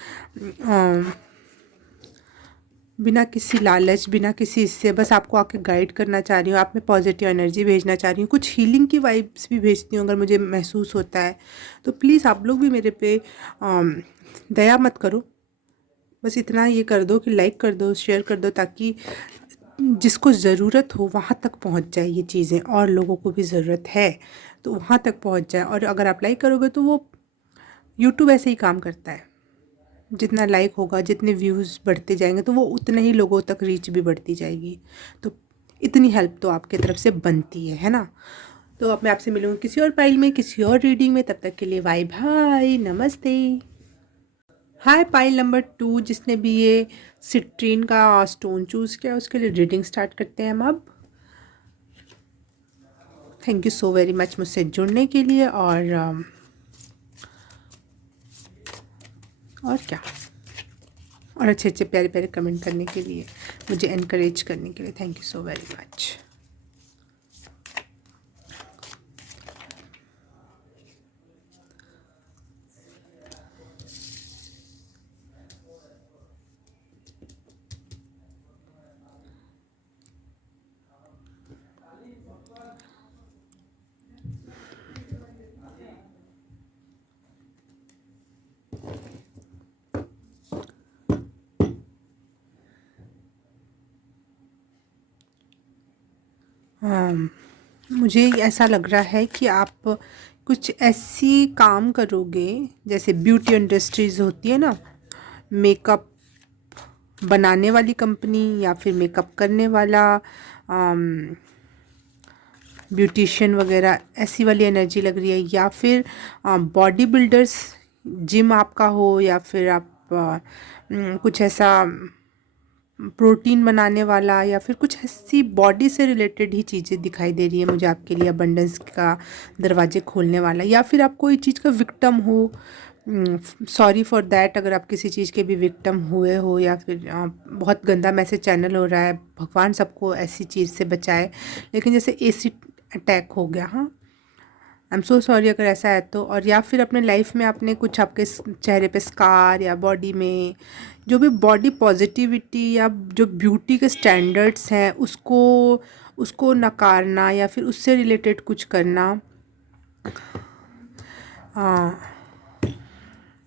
बिना किसी लालच, बिना किसी इससे बस आपको आके गाइड करना चाह रही हूँ, आप में पॉजिटिव एनर्जी भेजना चाह रही हूँ, कुछ हीलिंग की वाइब्स भी भेजती हूँ अगर मुझे महसूस होता है। तो प्लीज़ आप लोग भी मेरे पे दया मत करो, बस इतना ये कर दो कि लाइक कर दो, शेयर कर दो, ताकि जिसको ज़रूरत हो वहाँ तक पहुँच जाए ये चीज़ें, और लोगों को भी ज़रूरत है तो वहाँ तक पहुँच जाए। और अगर आप लाइक करोगे तो वो यूट्यूब ऐसे ही काम करता है, जितना लाइक होगा, जितने व्यूज़ बढ़ते जाएंगे, तो वो उतने ही लोगों तक रीच भी बढ़ती जाएगी। तो इतनी हेल्प तो आपके तरफ से बनती है ना। तो अब मैं आपसे मिलूँगी किसी और पाइल में, किसी और रीडिंग में। तब तक के लिए बाय बाय, नमस्ते। हाय पाइल नंबर 2, जिसने भी ये सिट्रीन का स्टोन चूज़ किया उसके लिए रीडिंग स्टार्ट करते हैं हम अब। Thank you so very much मुझसे जुड़ने के लिए, और क्या, और अच्छे अच्छे प्यारे प्यारे कमेंट करने के लिए, मुझे इनकरेज करने के लिए। Thank you so very much. मुझे ऐसा लग रहा है कि आप कुछ ऐसी काम करोगे, जैसे ब्यूटी इंडस्ट्रीज़ होती है ना, मेकअप बनाने वाली कंपनी या फिर मेकअप करने वाला ब्यूटिशियन वगैरह, ऐसी वाली एनर्जी लग रही है। या फिर बॉडी बिल्डर्स, जिम आपका हो, या फिर आप कुछ ऐसा प्रोटीन बनाने वाला, या फिर कुछ ऐसी बॉडी से रिलेटेड ही चीज़ें दिखाई दे रही है मुझे आपके लिए, अबंडेंस का दरवाजे खोलने वाला। या फिर आप कोई चीज़ का विक्टिम हो, सॉरी फॉर दैट अगर आप किसी चीज़ के भी विक्टिम हुए हो, या फिर बहुत गंदा मैसेज चैनल हो रहा है, भगवान सबको ऐसी चीज़ से बचाए। लेकिन जैसे एसिड अटैक हो गया, हाँ, आई एम सो सॉरी अगर ऐसा है तो। और या फिर अपने लाइफ में आपने कुछ, आपके चेहरे पे स्कार, या बॉडी में जो भी बॉडी पॉजिटिविटी या जो ब्यूटी के स्टैंडर्ड्स हैं उसको उसको नकारना, या फिर उससे रिलेटेड कुछ करना।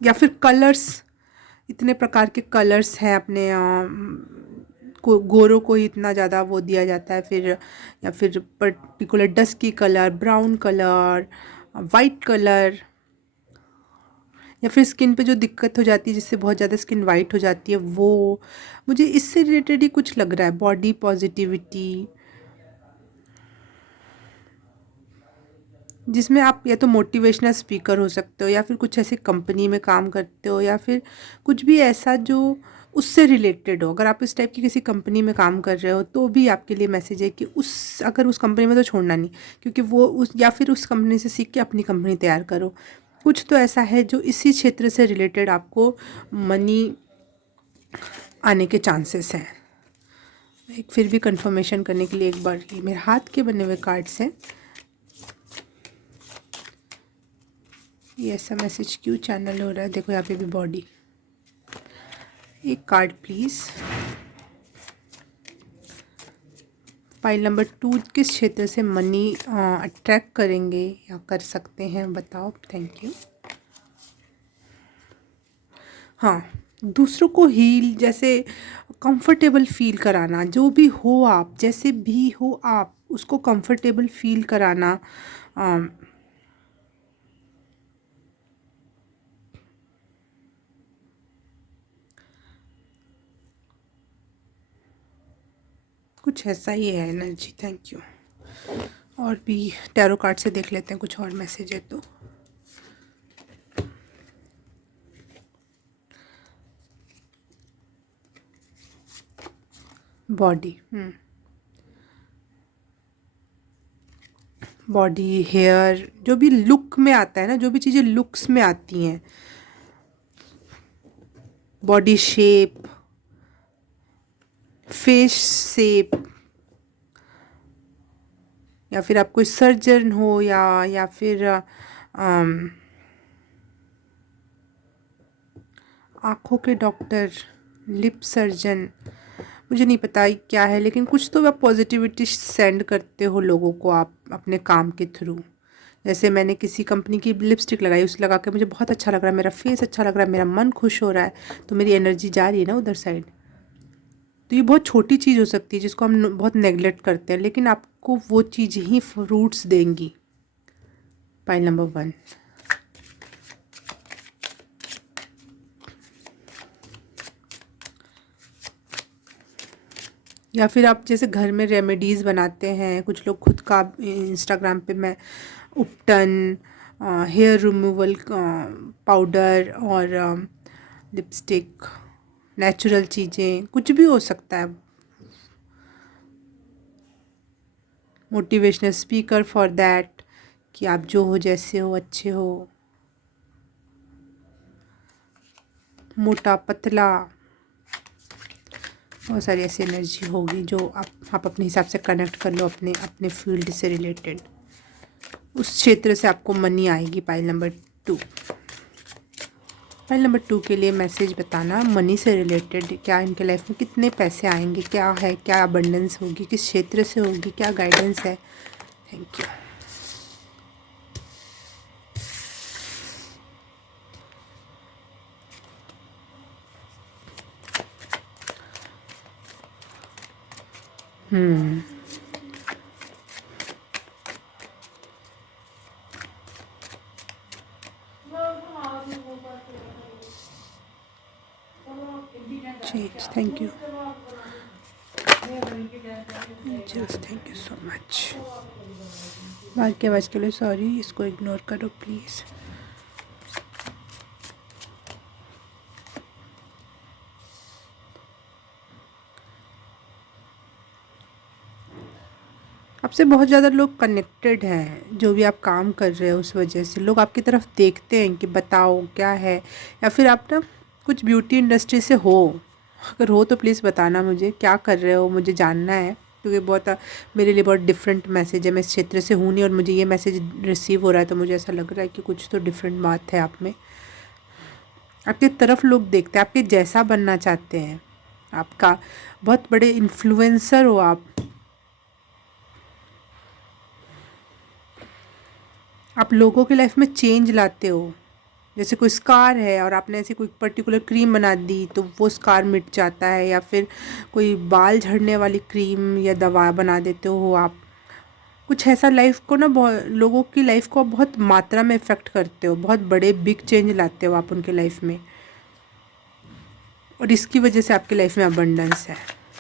या फिर कलर्स, इतने प्रकार के कलर्स हैं अपने को गोरों को ही इतना ज़्यादा वो दिया जाता है। फिर या फिर particular dusky colour, brown colour, white colour, या फिर स्किन पे जो दिक्कत हो जाती है जिससे बहुत ज़्यादा स्किन वाइट हो जाती है, वो मुझे इससे रिलेटेड ही कुछ लग रहा है। बॉडी पॉजिटिविटी, जिसमें आप या तो मोटिवेशनल स्पीकर हो सकते हो, या फिर कुछ ऐसी कंपनी में काम करते हो, या फिर कुछ भी ऐसा जो उससे रिलेटेड हो। अगर आप इस टाइप की किसी कंपनी में काम कर रहे हो तो भी आपके लिए मैसेज है कि अगर उस कंपनी में तो छोड़ना नहीं, क्योंकि वो या फिर उस कंपनी से सीख के अपनी कंपनी तैयार करो। कुछ तो ऐसा है जो इसी क्षेत्र से रिलेटेड आपको मनी आने के चांसेस हैं। एक फिर भी कंफर्मेशन करने के लिए एक बार, ये मेरे हाथ के बने हुए कार्ड्स हैं, ये ऐसा मैसेज क्यों चैनल हो रहा है। देखो यहाँ पे भी बॉडी। एक कार्ड प्लीज़। पाइल नंबर 2 किस क्षेत्र से मनी अट्रैक्ट करेंगे या कर सकते हैं, बताओ। Thank you. हाँ, दूसरों को हील, जैसे कंफर्टेबल फील कराना, जो भी हो आप, जैसे भी हो आप, उसको कंफर्टेबल फील कराना। कुछ ऐसा ही है एनर्जी। Thank you. और भी टैरो कार्ड से देख लेते हैं कुछ और मैसेज है तो। बॉडी, बॉडी, हेयर, जो भी लुक में आता है ना, जो भी चीज़ें लुक्स में आती हैं, बॉडी शेप, फेस शेप, या फिर आप कोई सर्जन हो या फिर आँखों के डॉक्टर, लिप सर्जन, मुझे नहीं पता क्या है, लेकिन कुछ तो आप पॉजिटिविटी सेंड करते हो लोगों को आप अपने काम के थ्रू। जैसे मैंने किसी कंपनी की लिपस्टिक लगाई, उसे लगा के मुझे बहुत अच्छा लग रहा है, मेरा फेस अच्छा लग रहा है, मेरा मन खुश हो रहा है, तो मेरी एनर्जी जा रही है ना उधर साइड। तो ये बहुत छोटी चीज़ हो सकती है जिसको हम बहुत नेगलेक्ट करते हैं, लेकिन आपको वो चीज़ ही फ्रूट्स देंगी। Pile number 1। या फिर आप जैसे घर में रेमेडीज़ बनाते हैं, कुछ लोग खुद का, इंस्टाग्राम पे मैं उपटन, हेयर रिमूवल पाउडर और लिपस्टिक, नेचुरल चीज़ें, कुछ भी हो सकता है। मोटिवेशनल स्पीकर फॉर दैट, कि आप जो हो, जैसे हो, अच्छे हो, मोटा पतला, बहुत सारी ऐसी एनर्जी होगी जो आप अपने हिसाब से कनेक्ट कर लो अपने अपने फील्ड से रिलेटेड, उस क्षेत्र से आपको मनी आएगी। Pile number 2। पाइल नंबर 2 के लिए मैसेज बताना, मनी से रिलेटेड, क्या इनके लाइफ में कितने पैसे आएंगे, क्या है, क्या अबंडेंस होगी, किस क्षेत्र से होगी, क्या गाइडेंस है। Thank you. Change, thank you angels, thank you so much. बाहर की आवाज़ के लिए सॉरी, इसको इग्नोर करो प्लीज़। आपसे बहुत ज़्यादा लोग कनेक्टेड हैं, जो भी आप काम कर रहे हो उस वजह से लोग आपकी तरफ देखते हैं कि बताओ क्या है। या फिर आप ना कुछ ब्यूटी इंडस्ट्री से हो, अगर हो तो प्लीज़ बताना मुझे क्या कर रहे हो, मुझे जानना है, क्योंकि बहुत मेरे लिए बहुत डिफरेंट मैसेज है। मैं इस क्षेत्र से हूँ नहीं और मुझे ये मैसेज रिसीव हो रहा है, तो मुझे ऐसा लग रहा है कि कुछ तो डिफरेंट बात है आप में। आपकी तरफ लोग देखते हैं, आपके जैसा बनना चाहते हैं, आपका बहुत बड़े इन्फ्लुएंसर हो आप लोगों की लाइफ में चेंज लाते हो। जैसे कोई स्कार है और आपने ऐसी कोई पर्टिकुलर क्रीम बना दी तो वो स्कार मिट जाता है, या फिर कोई बाल झड़ने वाली क्रीम या दवा बना देते हो आप। कुछ ऐसा लाइफ को ना, बहुत लोगों की लाइफ को आप बहुत मात्रा में इफ़ेक्ट करते हो, बहुत बड़े बिग चेंज लाते हो आप उनके लाइफ में, और इसकी वजह से आपकी लाइफ में अबंडेंस है।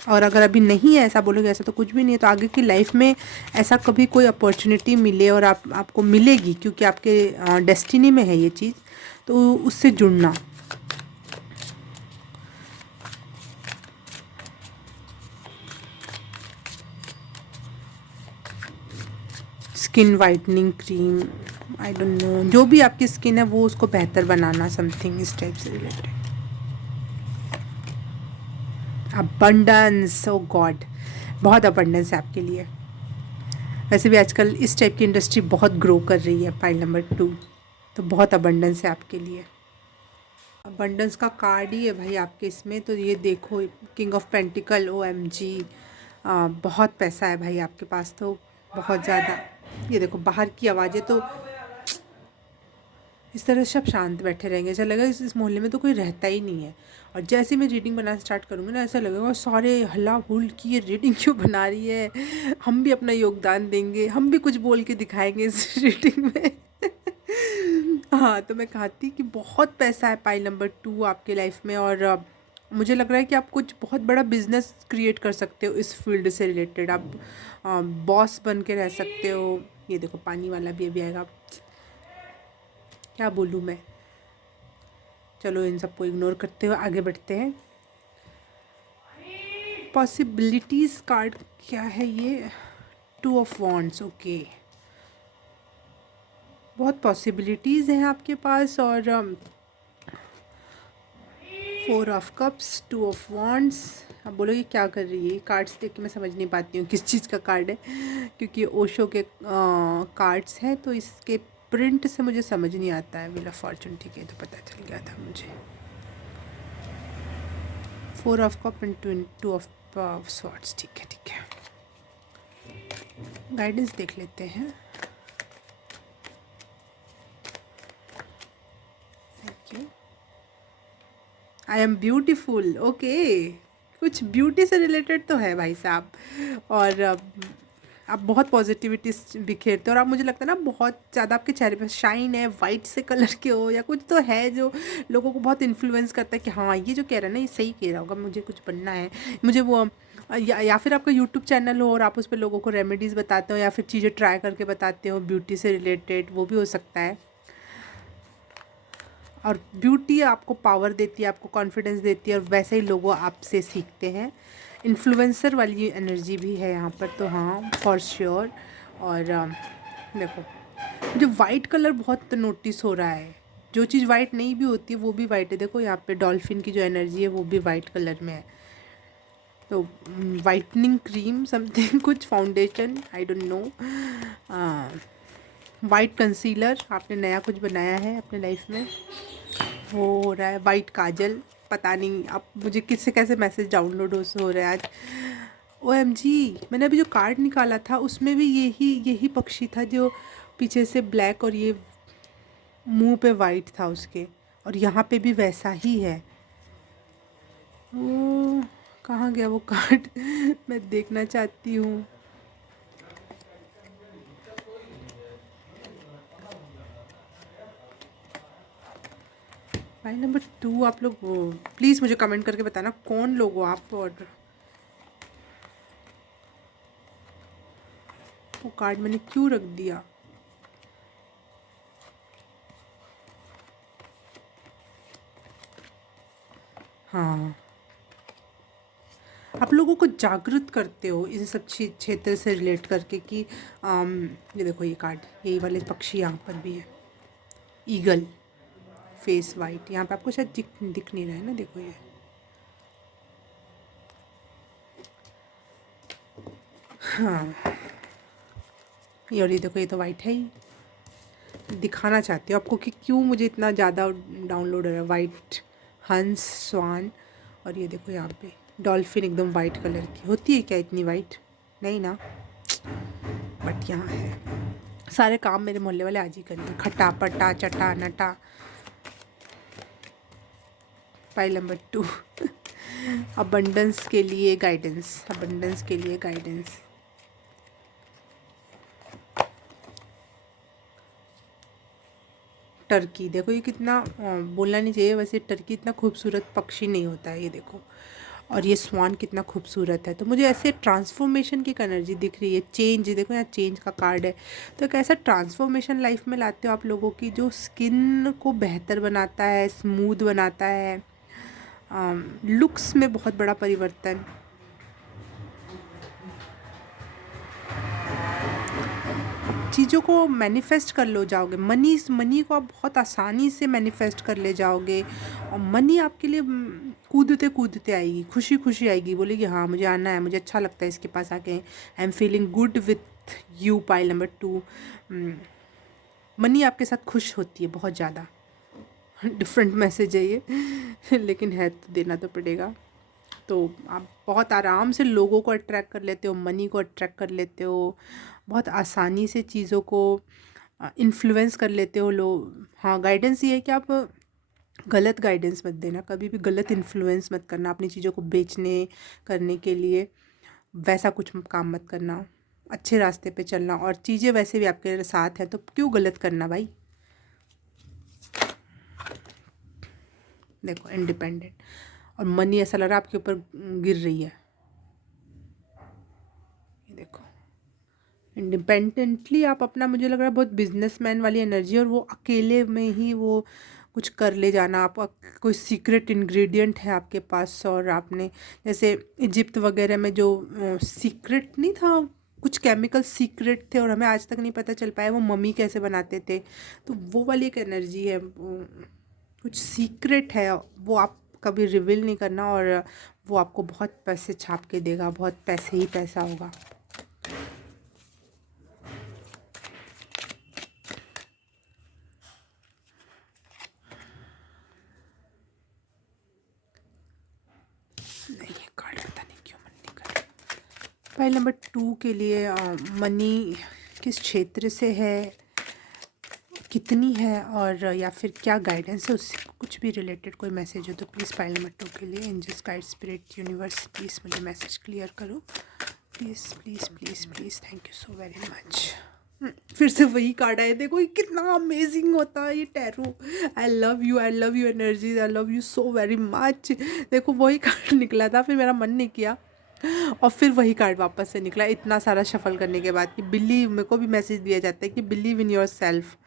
और अगर अभी नहीं है, ऐसा बोलोगे ऐसा तो कुछ भी नहीं है, तो आगे की लाइफ में ऐसा कभी कोई अपॉर्चुनिटी मिले, और आपको मिलेगी, क्योंकि आपके डेस्टिनी में है ये चीज़, तो उससे जुड़ना। Skin whitening cream, I don't know, जो भी आपकी स्किन है वो उसको बेहतर बनाना, समथिंग इस टाइप से रिलेटेड। अबंडेंस, ओ गॉड, बहुत अबंडेंस है आपके लिए। वैसे भी आजकल इस टाइप की इंडस्ट्री बहुत ग्रो कर रही है। पाइल नंबर 2, तो बहुत अबंडेंस है आपके लिए। अबंडेंस का कार्ड ही है भाई आपके इसमें, तो ये देखो, किंग ऑफ पेंटिकल, OMG, बहुत पैसा है भाई आपके पास तो, बहुत ज़्यादा। ये देखो बाहर की आवाज़ें, तो इस तरह से आप शांत बैठे रहेंगे, ऐसा लगेगा इस मोहल्ले में तो कोई रहता ही नहीं है। और जैसे मैं रीडिंग बनाना स्टार्ट करूँगी ना, ऐसा लगेगा सारे हल्ला हुल की ये रीडिंग क्यों बना रही है, हम भी अपना योगदान देंगे, हम भी कुछ बोल के दिखाएंगे इस रीडिंग में। हाँ, तो मैं कहती कि बहुत पैसा है पाइल नंबर 2 आपके लाइफ में, और मुझे लग रहा है कि आप कुछ बहुत बड़ा बिजनेस क्रिएट कर सकते हो इस फील्ड से रिलेटेड। आप बॉस बन के रह सकते हो। ये देखो पानी वाला भी अभी आएगा। क्या बोलूँ मैं। चलो इन सबको इग्नोर करते हुए आगे बढ़ते हैं। पॉसिबिलिटीज़ कार्ड क्या है ये? 2 ऑफ वॉन्ड्स। ओके, बहुत पॉसिबिलिटीज़ हैं आपके पास। और 4 ऑफ कप्स, 2 ऑफ वॉन्ड्स। अब बोलो ये क्या कर रही है? कार्ड्स देख के मैं समझ नहीं पाती हूँ किस चीज़ का कार्ड है, क्योंकि ओशो के कार्ड्स हैं तो इसके प्रिंट से मुझे समझ नहीं आता है। व्हील ऑफ फॉर्चून, ठीक है, तो पता चल गया था मुझे। 4 of cup and 2 of swords, ठीक है ठीक है। गाइडेंस देख लेते हैं। Thank you. I am beautiful. Okay, कुछ ब्यूटी से रिलेटेड तो है भाई साहब। और आप बहुत पॉजिटिविटी बिखेरते हो। और आप, मुझे लगता है ना, बहुत ज़्यादा आपके चेहरे पे शाइन है, वाइट से कलर के हो या कुछ तो है जो लोगों को बहुत इन्फ्लुएंस करता है कि हाँ ये जो कह रहा है ना ये सही कह रहा होगा, मुझे कुछ बनना है। मुझे वो या फिर आपका यूट्यूब चैनल हो और आप उस पर लोगों को रेमेडीज़ बताते हो या फिर चीज़ें ट्राई करके बताते हो ब्यूटी से रिलेटेड, वो भी हो सकता है। और ब्यूटी आपको पावर देती है, आपको कॉन्फिडेंस देती है, और वैसे ही लोग आपसे सीखते हैं। इन्फ्लुएंसर वाली एनर्जी भी है यहाँ पर, तो हाँ फॉर श्योर। और देखो मुझे वाइट कलर बहुत नोटिस हो रहा है। जो चीज़ वाइट नहीं भी होती है वो भी वाइट है। देखो यहाँ पे डॉल्फिन की जो एनर्जी है वो भी वाइट कलर में है। तो वाइटनिंग क्रीम समथिंग कुछ foundation, I don't know. White concealer आपने नया कुछ बनाया है अपने लाइफ में, वो हो रहा है। वाइट काजल, पता नहीं आप मुझे किससे कैसे मैसेज डाउनलोड हो रहे हैं आज। OMG, मैंने अभी जो कार्ड निकाला था उसमें भी यही यही पक्षी था जो पीछे से ब्लैक और ये मुंह पे वाइट था उसके, और यहाँ पे भी वैसा ही है। वो कहाँ गया वो कार्ड? मैं देखना चाहती हूँ। File number 2। आप लोग प्लीज़ मुझे कमेंट करके बताना कौन लोग हो आप, और वो कार्ड मैंने क्यों रख दिया। हाँ, आप लोगों को जागृत करते हो इन सब क्षेत्र से रिलेट करके कि ये देखो ये कार्ड, यही वाले पक्षी यहाँ पर भी है। ईगल, फेस वाइट, यहाँ पे आपको शायद दिख नहीं रहा है ना, देखो ये। हाँ, ये, और ये देखो ये तो वाइट है ही। दिखाना चाहती हूँ आपको कि क्यों मुझे इतना ज़्यादा डाउनलोड हो रहा है। वाइट हंस, स्वान, और ये देखो यहाँ पे डॉल्फिन एकदम वाइट कलर की। होती है क्या इतनी वाइट? नहीं ना, बट यहाँ है। सारे काम मेरे मोहल्ले वाले आज ही करेंगे, खटा पटा चटा नटा। File number 2। अबंडेंस के लिए गाइडेंस, अबंडेंस के लिए गाइडेंस। टर्की, देखो ये कितना बोलना नहीं चाहिए वैसे, टर्की इतना खूबसूरत पक्षी नहीं होता है, ये देखो। और ये स्वान कितना खूबसूरत है। तो मुझे ऐसे ट्रांसफॉर्मेशन की एनर्जी दिख रही है। चेंज, देखो यहाँ चेंज का कार्ड है। तो एक ऐसा ट्रांसफॉर्मेशन लाइफ में लाते हो आप लोगों की जो स्किन को बेहतर बनाता है, स्मूथ बनाता है, लुक्स में बहुत बड़ा परिवर्तन। चीज़ों को मैनिफेस्ट कर लो जाओगे। मनी को आप बहुत आसानी से मैनिफेस्ट कर ले जाओगे, और मनी आपके लिए कूदते कूदते आएगी, खुशी खुशी आएगी, बोलेगी हाँ मुझे आना है, मुझे अच्छा लगता है इसके पास आके, I am feeling good with you. Pile number 2। Money आपके साथ खुश होती है बहुत ज़्यादा। डिफरेंट मैसेज है ये, लेकिन है तो देना तो पड़ेगा। तो आप बहुत आराम से लोगों को अट्रैक्ट कर लेते हो, मनी को अट्रैक्ट कर लेते हो, बहुत आसानी से चीज़ों को इन्फ्लुएंस कर लेते हो लोग। हाँ, गाइडेंस ये है कि आप गलत गाइडेंस मत देना, कभी भी गलत इन्फ्लुएंस मत करना अपनी चीज़ों को बेचने करने के लिए। वैसा कुछ काम मत करना, अच्छे रास्ते पे चलना, और चीज़ें वैसे भी आपके साथ हैं तो क्यों गलत करना भाई। देखो इंडिपेंडेंट, और मनी ऐसा लग रहा है आपके ऊपर गिर रही है। ये देखो, इंडिपेंडेंटली आप अपना, मुझे लग रहा है बहुत बिजनेसमैन वाली एनर्जी, और वो अकेले में ही वो कुछ कर ले जाना। आप कोई सीक्रेट इंग्रेडिएंट है आपके पास, और आपने जैसे इजिप्ट वगैरह में जो सीक्रेट नहीं था, कुछ केमिकल सीक्रेट थे और हमें आज तक नहीं पता चल पाया वो मम्मी कैसे बनाते थे, तो वो वाली एक एनर्जी है। कुछ सीक्रेट है, वो आप कभी रिवील नहीं करना, और वो आपको बहुत पैसे छाप के देगा, बहुत पैसे ही पैसा होगा। नहीं, ये कार्ड पता नहीं क्यों मन नहीं कर रहा। फाइल नंबर 2 के लिए मनी किस क्षेत्र से है, कितनी है, और या फिर क्या गाइडेंस है, उससे कुछ भी रिलेटेड कोई मैसेज हो तो प्लीज़ फाइल नंबर 2 के लिए angels, guide, spirit, universe, please मुझे मैसेज क्लियर करो। Please please please please, thank you so very much. फिर से वही कार्ड आए, देखो ये कितना अमेजिंग होता है ये tarot. I love you energies, I love you so very much. देखो वही कार्ड निकला था, फिर मेरा मन नहीं किया और फिर वही कार्ड वापस से निकला, इतना सारा शफल करने के बाद, कि बिलीव, मेरे को भी मैसेज दिया जाता है कि बिलीव इन योर सेल्फ,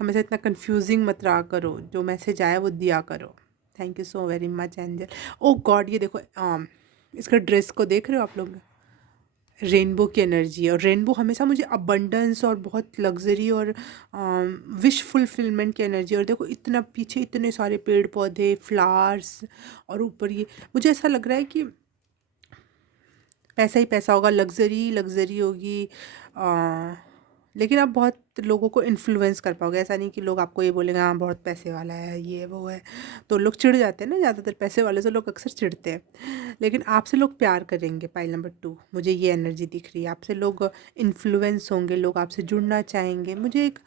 हमेशा इतना कंफ्यूजिंग मत रहा करो, जो मैसेज आया वो दिया करो। Thank you so very much angel. Oh God, ये देखो इसका ड्रेस को देख रहे हो आप लोग, रेनबो की एनर्जी है, और रेनबो हमेशा मुझे अबंडेंस और बहुत लग्जरी और विश फुलफिलमेंट की एनर्जी। और देखो इतना पीछे इतने सारे पेड़ पौधे, फ्लावर्स, और ऊपर ये मुझे ऐसा लग रहा है कि पैसा ही पैसा होगा, लग्जरी लग्जरी होगी। लेकिन आप बहुत लोगों को इन्फ्लुएंस कर पाओगे, ऐसा नहीं कि लोग आपको ये बोलेंगे हाँ बहुत पैसे वाला है, ये वो है, तो लोग चिढ़ जाते हैं ना, ज़्यादातर पैसे वाले से लोग अक्सर चिढ़ते हैं। लेकिन आपसे लोग प्यार करेंगे। पाइल नंबर 2, मुझे ये एनर्जी दिख रही है, आपसे लोग इन्फ्लुएंस होंगे, लोग आपसे जुड़ना चाहेंगे। मुझे एक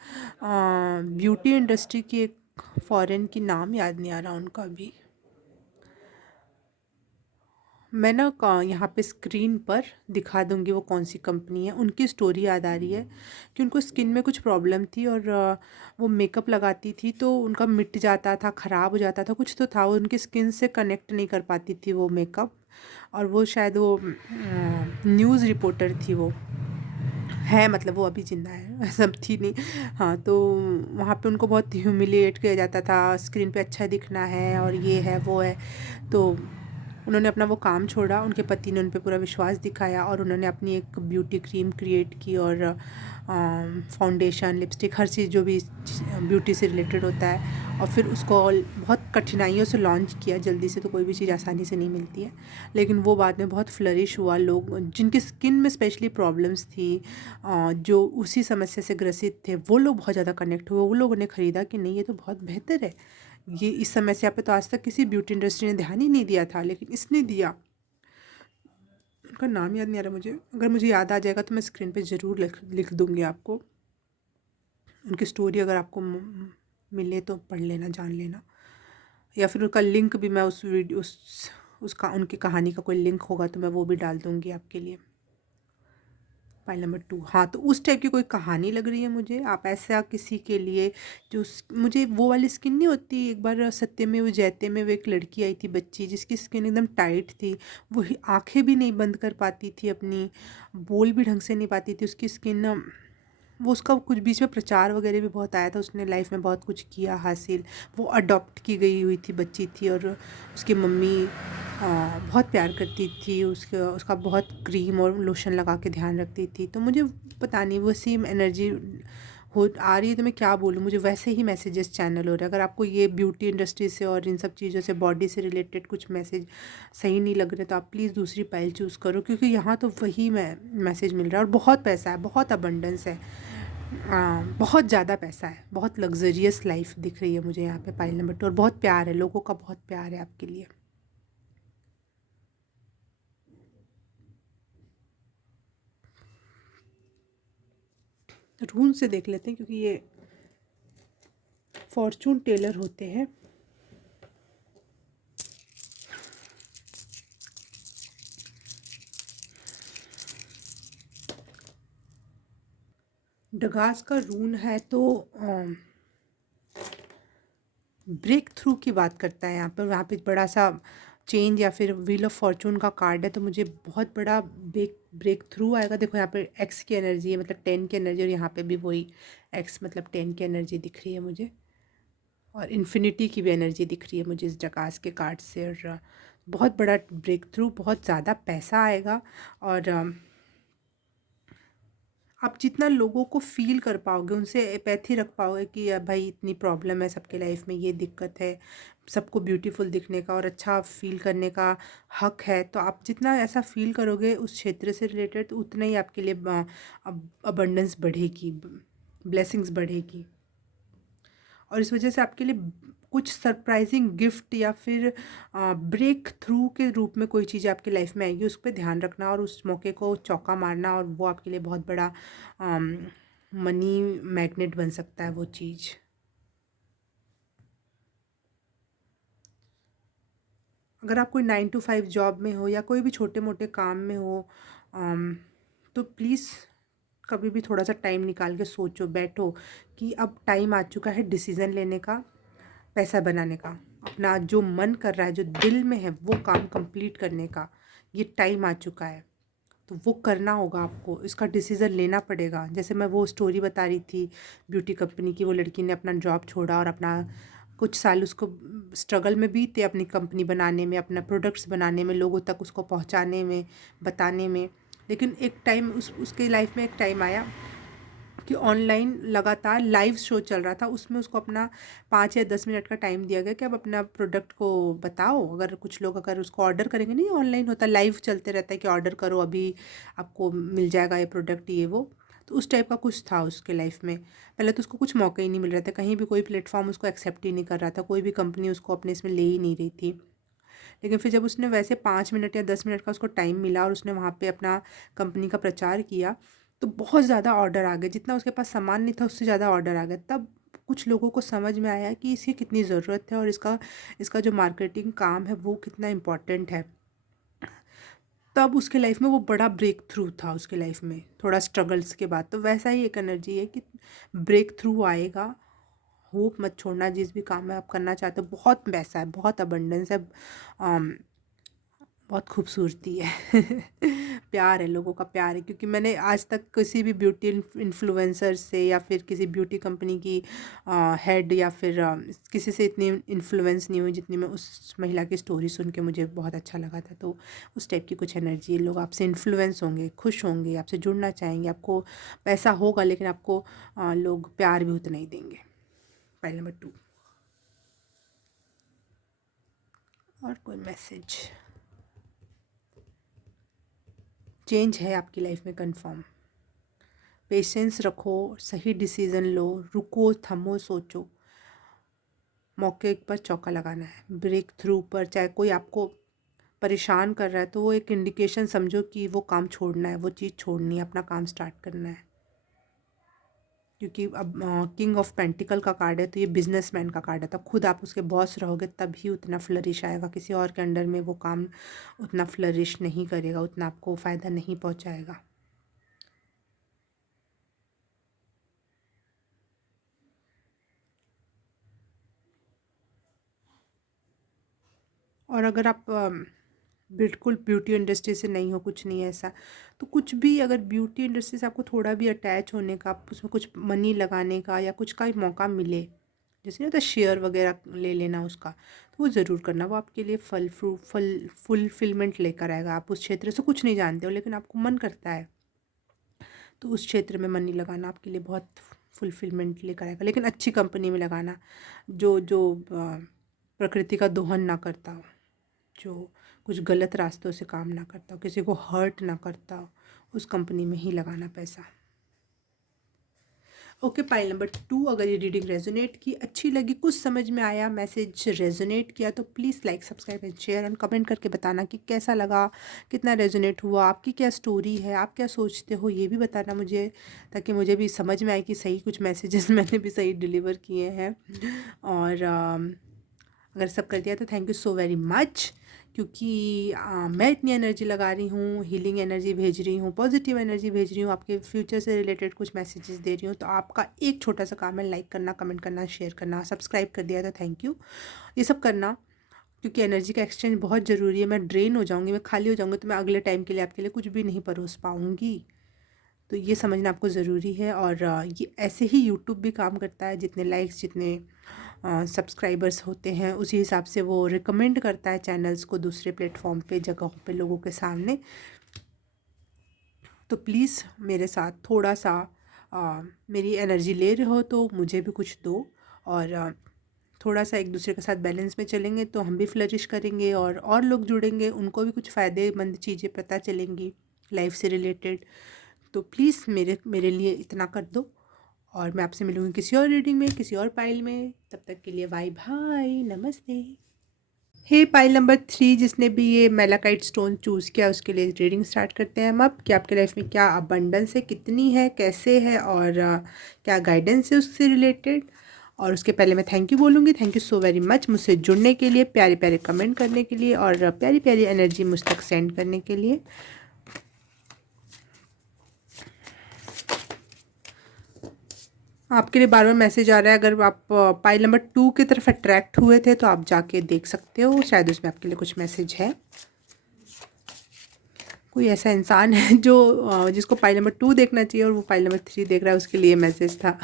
ब्यूटी इंडस्ट्री की एक फॉरेन की नाम याद नहीं आ रहा उनका अभी, मैं ना यहाँ पे स्क्रीन पर दिखा दूँगी वो कौन सी कंपनी है। उनकी स्टोरी याद आ रही है कि उनको स्किन में कुछ प्रॉब्लम थी, और वो मेकअप लगाती थी तो उनका मिट जाता था, ख़राब हो जाता था, कुछ तो था, वो उनकी स्किन से कनेक्ट नहीं कर पाती थी वो मेकअप। और वो शायद वो न्यूज़ रिपोर्टर थी वो, है मतलब वो अभी ज़िंदा है सब थी नहीं। हाँ, तो वहाँ पे उनको बहुत ह्यूमिलिएट किया जाता था, स्क्रीन पे अच्छा दिखना है और ये है वो है। तो उन्होंने अपना वो काम छोड़ा, उनके पति ने उन पे पूरा विश्वास दिखाया, और उन्होंने अपनी एक ब्यूटी क्रीम क्रिएट की, और फाउंडेशन, लिपस्टिक, हर चीज़ जो भी ब्यूटी से रिलेटेड होता है, और फिर उसको बहुत कठिनाइयों से लॉन्च किया। जल्दी से तो कोई भी चीज़ आसानी से नहीं मिलती है, लेकिन वो बाद में बहुत फ्लरिश हुआ। लोग जिनकी स्किन में स्पेशली प्रॉब्लम्स थी, जो उसी समस्या से ग्रसित थे, वो लोग बहुत ज़्यादा कनेक्ट हुए, वो लोगों ने ख़रीदा कि नहीं ये तो बहुत बेहतर है, ये इस समस्या पे तो आज तक किसी ब्यूटी इंडस्ट्री ने ध्यान ही नहीं दिया था, लेकिन इसने दिया। उनका नाम याद नहीं आ रहा मुझे, अगर मुझे याद आ जाएगा तो मैं स्क्रीन पे ज़रूर लिख दूँगी आपको। उनकी स्टोरी अगर आपको मिले तो पढ़ लेना, जान लेना, या फिर उनका लिंक भी मैं उस वीडियो उसका उनकी कहानी का कोई लिंक होगा तो मैं वो भी डाल दूँगी आपके लिए। फाइल नंबर 2, हाँ, तो उस टाइप की कोई कहानी लग रही है मुझे। आप ऐसा किसी के लिए जो मुझे वो वाली स्किन नहीं होती, एक बार सत्यमेव जयते में वो एक लड़की आई थी, बच्ची, जिसकी स्किन एकदम टाइट थी, वो आंखें भी नहीं बंद कर पाती थी अपनी, बोल भी ढंग से नहीं पाती थी, उसकी स्किन, वो उसका कुछ बीच में प्रचार वगैरह भी बहुत आया था, उसने लाइफ में बहुत कुछ किया हासिल। वो अडॉप्ट की गई हुई थी, बच्ची थी, और उसकी मम्मी बहुत प्यार करती थी, उसका बहुत क्रीम और लोशन लगा के ध्यान रखती थी। तो मुझे पता नहीं वो सेम एनर्जी हो आ रही है, तो मैं क्या बोलूँ, मुझे वैसे ही मैसेजेस चैनल हो रहे हैं। अगर आपको ये ब्यूटी इंडस्ट्री से और इन सब चीज़ों से, बॉडी से रिलेटेड कुछ मैसेज सही नहीं लग रहे, तो आप प्लीज़ दूसरी पाइल चूज़ करो, क्योंकि यहाँ तो वही मैसेज मिल रहा है, और बहुत पैसा है, बहुत अबंडेंस है, बहुत ज़्यादा पैसा है, बहुत लग्जरियस लाइफ दिख रही है मुझे यहाँ पे पाइल नंबर 2, और बहुत प्यार है, लोगों का बहुत प्यार है आपके लिए। रून से देख लेते हैं, क्योंकि ये फॉर्चून टेलर होते हैं। डगास का रून है, तो ब्रेक थ्रू की बात करता है यहाँ पर। बड़ा सा चेंज या फिर व्हील ऑफ फॉर्चून का कार्ड है, तो मुझे बहुत बड़ा ब्रेक थ्रू आएगा। देखो यहाँ पे एक्स की एनर्जी है, मतलब 10 की एनर्जी, और यहाँ पे भी वही एक्स मतलब 10 की एनर्जी दिख रही है मुझे, और इन्फिनिटी की भी एनर्जी दिख रही है मुझे इस जकास के कार्ड से। और बहुत बड़ा ब्रेक थ्रू, बहुत ज़्यादा पैसा आएगा। और आप जितना लोगों को फ़ील कर पाओगे, उनसे एपैथी रख पाओगे कि भाई इतनी प्रॉब्लम है सबके लाइफ में, ये दिक्कत है, सबको ब्यूटीफुल दिखने का और अच्छा फ़ील करने का हक है, तो आप जितना ऐसा फ़ील करोगे उस क्षेत्र से रिलेटेड, तो उतना ही आपके लिए अबंडेंस बढ़ेगी, ब्लेसिंग्स बढ़ेगी। और इस वजह से आपके लिए कुछ सरप्राइजिंग गिफ्ट या फिर ब्रेक थ्रू के रूप में कोई चीज़ आपकी लाइफ में आएगी, उस पर ध्यान रखना और उस मौके को चौका मारना, और वो आपके लिए बहुत बड़ा मनी मैग्नेट बन सकता है वो चीज़। अगर आप कोई 9 to 5 जॉब में हो या कोई भी छोटे मोटे काम में हो, तो प्लीज़ कभी भी थोड़ा सा टाइम निकाल के सोचो, बैठो कि अब टाइम आ चुका है डिसीज़न लेने का, पैसा बनाने का। अपना जो मन कर रहा है, जो दिल में है, वो काम कंप्लीट करने का ये टाइम आ चुका है। तो वो करना होगा आपको, इसका डिसीज़न लेना पड़ेगा। जैसे मैं वो स्टोरी बता रही थी ब्यूटी कंपनी की, वो लड़की ने अपना जॉब छोड़ा और अपना कुछ साल उसको स्ट्रगल में बीते अपनी कंपनी बनाने में, अपना प्रोडक्ट्स बनाने में, लोगों तक उसको पहुंचाने में, बताने में। लेकिन एक टाइम उसके लाइफ में एक टाइम आया कि ऑनलाइन लगातार लाइव शो चल रहा था, उसमें उसको अपना 5 या 10 मिनट का टाइम दिया गया कि अब अपना प्रोडक्ट को बताओ। अगर कुछ लोग अगर उसको ऑर्डर करेंगे, नहीं ऑनलाइन होता, लाइव चलते रहता है कि ऑर्डर करो, अभी आपको मिल जाएगा ये प्रोडक्ट, ये वो। तो उस टाइप का कुछ था उसके लाइफ में। पहले तो उसको कुछ मौके ही नहीं मिल रहे थे, कहीं भी कोई प्लेटफॉर्म उसको एक्सेप्ट ही नहीं कर रहा था, कोई भी कंपनी उसको अपने इसमें ले ही नहीं रही थी। लेकिन फिर जब उसने वैसे 5 मिनट या 10 मिनट का उसको टाइम मिला और उसने वहाँ पे अपना कंपनी का प्रचार किया, तो बहुत ज़्यादा ऑर्डर आ गए, जितना उसके पास सामान नहीं था उससे ज़्यादा ऑर्डर आ गए। तब कुछ लोगों को समझ में आया कि इसकी कितनी ज़रूरत है और इसका इसका जो मार्केटिंग काम है वो कितना इम्पोर्टेंट है। तब उसके लाइफ में वो बड़ा ब्रेक थ्रू था, उसके लाइफ में थोड़ा स्ट्रगल्स के बाद। तो वैसा ही एक एनर्जी है कि ब्रेक थ्रू आएगा। होप मत छोड़ना, जिस भी काम में आप करना चाहते हो, बहुत पैसा है, बहुत अबंडेंस है, बहुत खूबसूरती है। प्यार है, लोगों का प्यार है। क्योंकि मैंने आज तक किसी भी ब्यूटी इन्फ्लुएंसर से या फिर किसी ब्यूटी कंपनी की हेड या फिर किसी से इतनी इन्फ्लुएंस नहीं हुई जितनी मैं उस महिला की स्टोरी सुन के मुझे बहुत अच्छा लगा था। तो उस टाइप की कुछ एनर्जी है। लोग आपसे इन्फ्लुएंस होंगे, खुश होंगे, आपसे जुड़ना चाहेंगे, आपको पैसा होगा लेकिन आपको लोग प्यार भी उतना ही देंगे। Point number 2। और कोई मैसेज? चेंज है आपकी लाइफ में कंफर्म। पेशेंस रखो, सही डिसीज़न लो, रुको, थमो, सोचो। मौके पर चौका लगाना है। ब्रेक थ्रू पर चाहे कोई आपको परेशान कर रहा है तो वो एक इंडिकेशन समझो कि वो काम छोड़ना है, वो चीज़ छोड़नी है, अपना काम स्टार्ट करना है। क्योंकि अब किंग ऑफ पेंटिकल का कार्ड है, तो ये बिजनेसमैन का कार्ड है। तब खुद आप उसके बॉस रहोगे तभी उतना फ्लरिश आएगा। किसी और के अंडर में वो काम उतना फ्लरिश नहीं करेगा, उतना आपको फ़ायदा नहीं पहुंचाएगा। और अगर आप बिल्कुल ब्यूटी इंडस्ट्री से नहीं हो, कुछ नहीं है ऐसा, तो कुछ भी अगर ब्यूटी इंडस्ट्री से आपको थोड़ा भी अटैच होने का, उसमें कुछ मनी लगाने का या कुछ का मौका मिले, जैसे नहीं होता शेयर वगैरह ले लेना उसका, तो वो ज़रूर करना। वो आपके लिए फुलफिलमेंट लेकर आएगा। आप उस क्षेत्र से कुछ नहीं जानते हो लेकिन आपको मन करता है, तो उस क्षेत्र में मनी लगाना आपके लिए बहुत फुलफिलमेंट लेकर आएगा। लेकिन अच्छी कंपनी में लगाना, जो जो प्रकृति का दोहन ना करता हो, जो कुछ गलत रास्तों से काम ना करता हो, किसी को हर्ट ना करता हो, उस कंपनी में ही लगाना पैसा। Okay, pile number 2। अगर ये रीडिंग रेजोनेट की, अच्छी लगी, कुछ समझ में आया, मैसेज रेजोनेट किया, तो please like, subscribe and share and comment करके बताना कि कैसा लगा, कितना रेजोनेट हुआ, आपकी क्या स्टोरी है, आप क्या सोचते हो, ये भी बताना मुझे, ताकि मुझे भी समझ में आए कि सही कुछ मैसेजेस मैंने भी सही डिलीवर किए हैं। और अगर सब कर दिया तो thank you so very much. क्योंकि मैं इतनी एनर्जी लगा रही हूँ, हीलिंग एनर्जी भेज रही हूँ, पॉजिटिव एनर्जी भेज रही हूँ, आपके फ्यूचर से रिलेटेड कुछ मैसेजेस दे रही हूँ, तो आपका एक छोटा सा काम है लाइक करना, कमेंट करना, शेयर करना। सब्सक्राइब कर दिया तो थैंक यू, ये सब करना। क्योंकि एनर्जी का एक्सचेंज बहुत ज़रूरी है। मैं ड्रेन हो जाऊँगी, मैं खाली हो जाऊँगी, तो मैं अगले टाइम के लिए आपके लिए कुछ भी नहीं परोस पाऊँगी। तो ये समझना आपको ज़रूरी है। और ये ऐसे ही यूट्यूब भी काम करता है, जितने लाइक्स, जितने सब्सक्राइबर्स होते हैं, उसी हिसाब से वो रिकमेंड करता है चैनल्स को दूसरे प्लेटफॉर्म पे, जगहों पे, लोगों के सामने। तो प्लीज़ मेरे साथ थोड़ा सा मेरी एनर्जी ले रहे हो तो मुझे भी कुछ दो। और थोड़ा सा एक दूसरे के साथ बैलेंस में चलेंगे तो हम भी फ्लरिश करेंगे, और लोग जुड़ेंगे, उनको भी कुछ फ़ायदेमंद चीज़ें पता चलेंगी लाइफ से रिलेटेड। तो प्लीज़ मेरे मेरे लिए इतना कर दो। और मैं आपसे मिलूँगी किसी और रीडिंग में, किसी और पाइल में। तब तक के लिए बाय बाय, नमस्ते। हे पाइल नंबर 3, जिसने भी ये मेलाकाइट स्टोन चूज़ किया, उसके लिए रीडिंग स्टार्ट करते हैं हम अब, कि आपके लाइफ में क्या अबंडेंस है, कितनी है, कैसे है, और क्या गाइडेंस है उससे रिलेटेड। और उसके पहले मैं थैंक यू बोलूँगी। Thank you so very much मुझसे जुड़ने के लिए, प्यारे प्यारे कमेंट करने के लिए, और प्यारी प्यारी एनर्जी मुझ तक सेंड करने के लिए। आपके लिए बार बार मैसेज आ रहा है, अगर आप पाइल नंबर 2 की तरफ अट्रैक्ट हुए थे तो आप जाके देख सकते हो, शायद उसमें आपके लिए कुछ मैसेज है। कोई ऐसा इंसान है जो जिसको पाइल नंबर 2 देखना चाहिए और वो पाइल नंबर 3 देख रहा है, उसके लिए मैसेज था।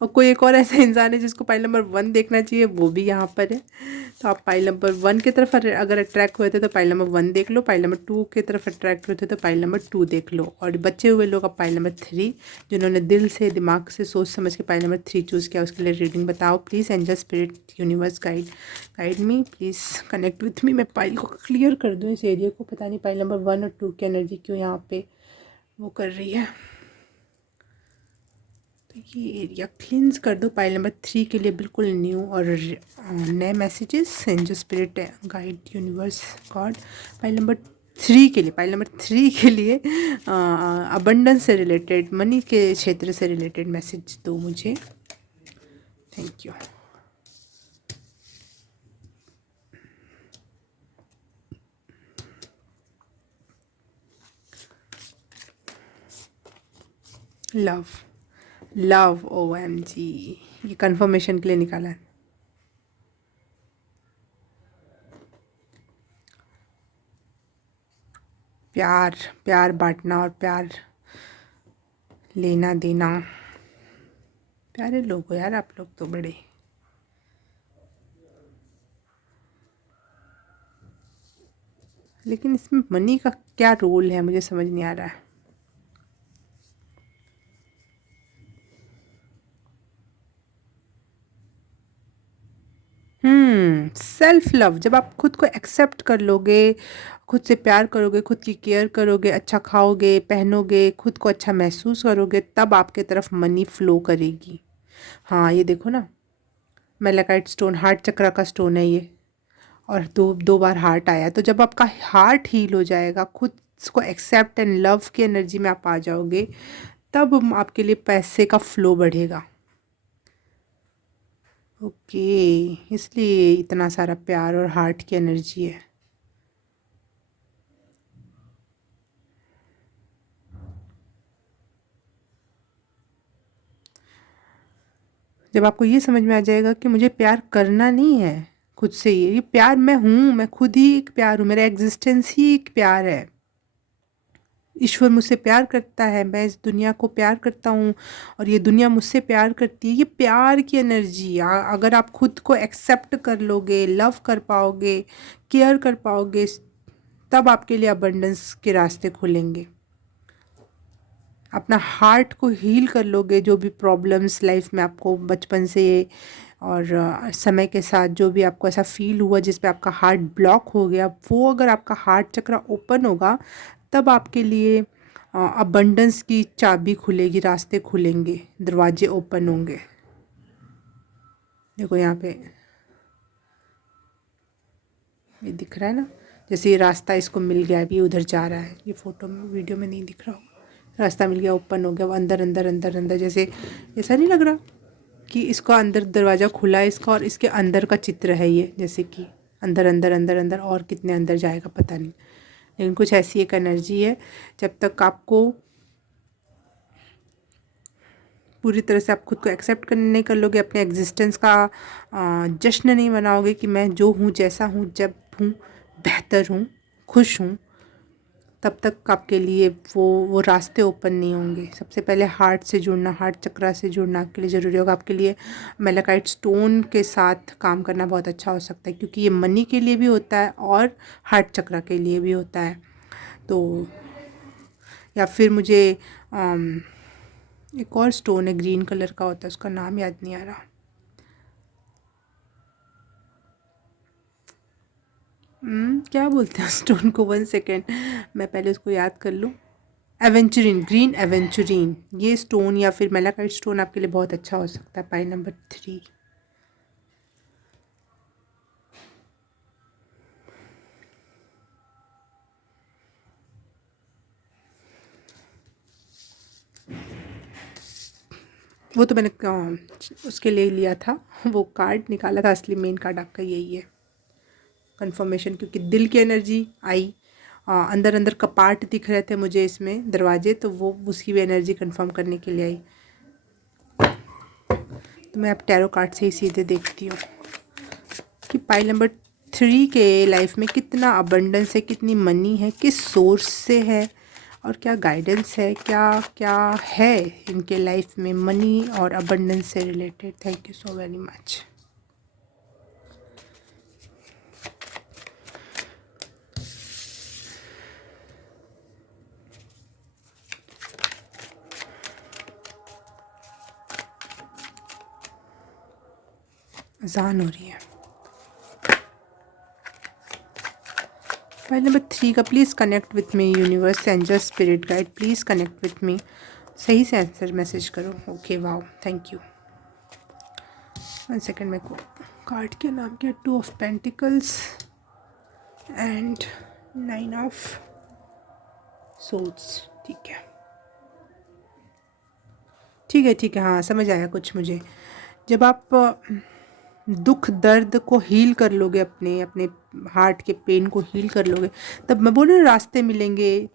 और कोई एक और ऐसा इंसान है जिसको पाइल नंबर 1 देखना चाहिए, वो भी यहाँ पर है। तो आप पाइल नंबर 1 की तरफ अगर अट्रैक्ट हुए थे तो पाइल नंबर 1 देख लो, पाइल नंबर 2 की तरफ अट्रैक्ट हुए थे तो पाइल नंबर 2 देख लो, और बचे हुए लोग अब पाइल नंबर 3, जिन्होंने दिल से, दिमाग से, सोच समझ के पाइल नंबर 3 चूज़ किया, उसके लिए रीडिंग बताओ please. Angel, spirit, universe, guide me please, connect with me. मैं पाइल को क्लियर कर दूँ इस एरिया को, पता नहीं पाइल नंबर 1 और 2 की एनर्जी क्यों यहाँ पे वो कर रही है। तो ये एरिया क्लींस कर दो पाइल नंबर 3 के लिए, बिल्कुल न्यू और नए messages, angel, spirit, guide, universe, God. Pile number 3 के लिए, पाइल नंबर 3 के लिए अबंडेंस से रिलेटेड, मनी के क्षेत्र से रिलेटेड मैसेज दो मुझे। Thank you. Love, love, OMG, ये कंफर्मेशन के लिए निकाला है। प्यार, प्यार बांटना और प्यार लेना देना। प्यारे लोग हो यार आप लोग तो बड़े। लेकिन इसमें मनी का क्या रोल है, मुझे समझ नहीं आ रहा है। सेल्फ लव, जब आप खुद को एक्सेप्ट कर लोगे, खुद से प्यार करोगे, खुद की केयर करोगे, अच्छा खाओगे, पहनोगे, खुद को अच्छा महसूस करोगे, तब आपके तरफ मनी फ्लो करेगी। हाँ, ये देखो ना, मेलाकाइट स्टोन हार्ट चक्र का स्टोन है ये, और दो दो बार हार्ट आया। तो जब आपका हार्ट हील हो जाएगा, खुद को एक्सेप्ट एंड लव की एनर्जी में आप आ जाओगे, तब आपके लिए पैसे का फ्लो बढ़ेगा। ओके, इसलिए इतना सारा प्यार और हार्ट की एनर्जी है। जब आपको ये समझ में आ जाएगा कि मुझे प्यार करना नहीं है खुद से, ये प्यार मैं हूँ, मैं खुद ही एक प्यार हूँ, मेरा एग्जिस्टेंस ही एक प्यार है। ईश्वर मुझसे प्यार करता है, मैं इस दुनिया को प्यार करता हूँ, और ये दुनिया मुझसे प्यार करती है। ये प्यार की एनर्जी, अगर आप खुद को एक्सेप्ट कर लोगे, लव कर पाओगे, केयर कर पाओगे, तब आपके लिए अबंडेंस के रास्ते खुलेंगे। अपना हार्ट को हील कर लोगे, जो भी प्रॉब्लम्स लाइफ में आपको बचपन से और समय के साथ जो भी आपको ऐसा फील हुआ जिस पे आपका हार्ट ब्लॉक हो गया, वो अगर आपका हार्ट चक्र ओपन होगा, तब आपके लिए अबंडेंस की चाबी खुलेगी, रास्ते खुलेंगे, दरवाजे ओपन होंगे। देखो यहाँ पे ये दिख रहा है ना, जैसे ये रास्ता इसको मिल गया, अभी उधर जा रहा है, ये फोटो में, वीडियो में नहीं दिख रहा होगा। रास्ता मिल गया, ओपन हो गया, वो अंदर अंदर अंदर अंदर, जैसे ऐसा नहीं लग रहा कि इसका अंदर दरवाज़ा खुला है इसका, और इसके अंदर का चित्र है ये, जैसे कि अंदर अंदर अंदर अंदर, और कितने अंदर जाएगा पता नहीं, लेकिन कुछ ऐसी एक एनर्जी है। जब तक आपको पूरी तरह से आप खुद को एक्सेप्ट करने नहीं कर लोगे, अपने एग्जिस्टेंस का जश्न नहीं मनाओगे कि मैं जो हूँ, जैसा हूँ, जब हूँ, बेहतर हूँ, खुश हूँ, तब तक आपके लिए वो रास्ते ओपन नहीं होंगे। सबसे पहले हार्ट से जुड़ना, हार्ट चक्रा से जुड़ना आपके लिए ज़रूरी होगा। आपके लिए मेलाकाइट स्टोन के साथ काम करना बहुत अच्छा हो सकता है, क्योंकि ये मनी के लिए भी होता है और हार्ट चक्रा के लिए भी होता है। तो या फिर मुझे एक और स्टोन है, ग्रीन कलर का होता है, उसका नाम याद नहीं आ रहा। क्या बोलते हैं स्टोन को, 1 सेकेंड, मैं पहले उसको याद कर लूँ। एवेंचुरिन, ग्रीन एवेंचुरिन, ये स्टोन या फिर मेलाकाइट स्टोन आपके लिए बहुत अच्छा हो सकता है। पाई नंबर 3। वो तो मैंने उसके लिए लिया था, वो कार्ड निकाला था, असली मेन कार्ड आपका यही है, कंफर्मेशन, क्योंकि दिल की एनर्जी आई। अंदर अंदर कपाट दिख रहे थे मुझे इसमें, दरवाजे, तो वो उसकी भी एनर्जी कंफर्म करने के लिए आई। तो मैं अब टैरो कार्ड से ही सीधे देखती हूँ कि पाइल नंबर 3 के लाइफ में कितना अबंडेंस है, कितनी मनी है, किस सोर्स से है, और क्या गाइडेंस है, क्या क्या है इनके लाइफ में मनी और अबंडेंस से related. Thank you so very much. अजान हो रही है। फाइल नंबर 3 का, please connect with me universe, angel, spirit guide, please connect with me. सही से आंसर मैसेज करो। Okay, wow, thank you. 1 second, मेरे को कार्ड के नाम क्या, 2 of pentacles and 9 of swords. ठीक है, ठीक है, ठीक है, हाँ समझ आया कुछ मुझे। जब आप दुख दर्द को हील कर लोगे, अपने अपने हार्ट के पेन को हील कर लोगे, तब मैं बोल रही हूँ रास्ते मिलेंगे,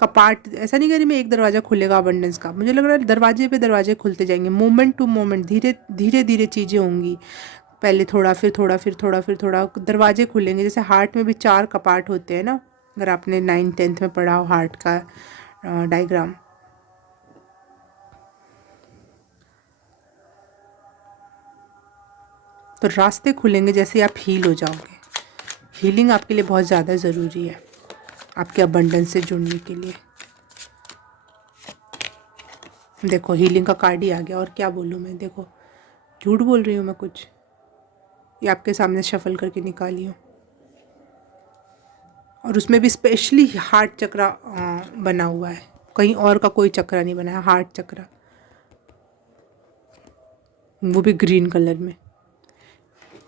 कपाट, ऐसा नहीं कह रही मैं एक दरवाज़ा खुलेगा अबंडेंस का, मुझे लग रहा है दरवाजे पे दरवाजे खुलते जाएंगे, मोमेंट टू मोमेंट, धीरे धीरे धीरे चीज़ें होंगी। पहले थोड़ा, फिर थोड़ा, फिर थोड़ा, फिर थोड़ा, दरवाजे खुलेंगे। जैसे हार्ट में भी 4 कपाट होते हैं ना, अगर आपने 9th-10th में पढ़ा हो हार्ट का डायग्राम। तो रास्ते खुलेंगे जैसे आप हील हो जाओगे। हीलिंग आपके लिए बहुत ज़्यादा ज़रूरी है, आपके अबंडेंस से जुड़ने के लिए। देखो हीलिंग का कार्ड ही आ गया, और क्या बोलूँ मैं, देखो झूठ बोल रही हूँ मैं कुछ, ये आपके सामने शफल करके निकाली हूँ। और उसमें भी स्पेशली हार्ट चक्रा बना हुआ है, कहीं और का कोई चक्रा नहीं बना है, हार्ट चक्रा, वो भी ग्रीन कलर में।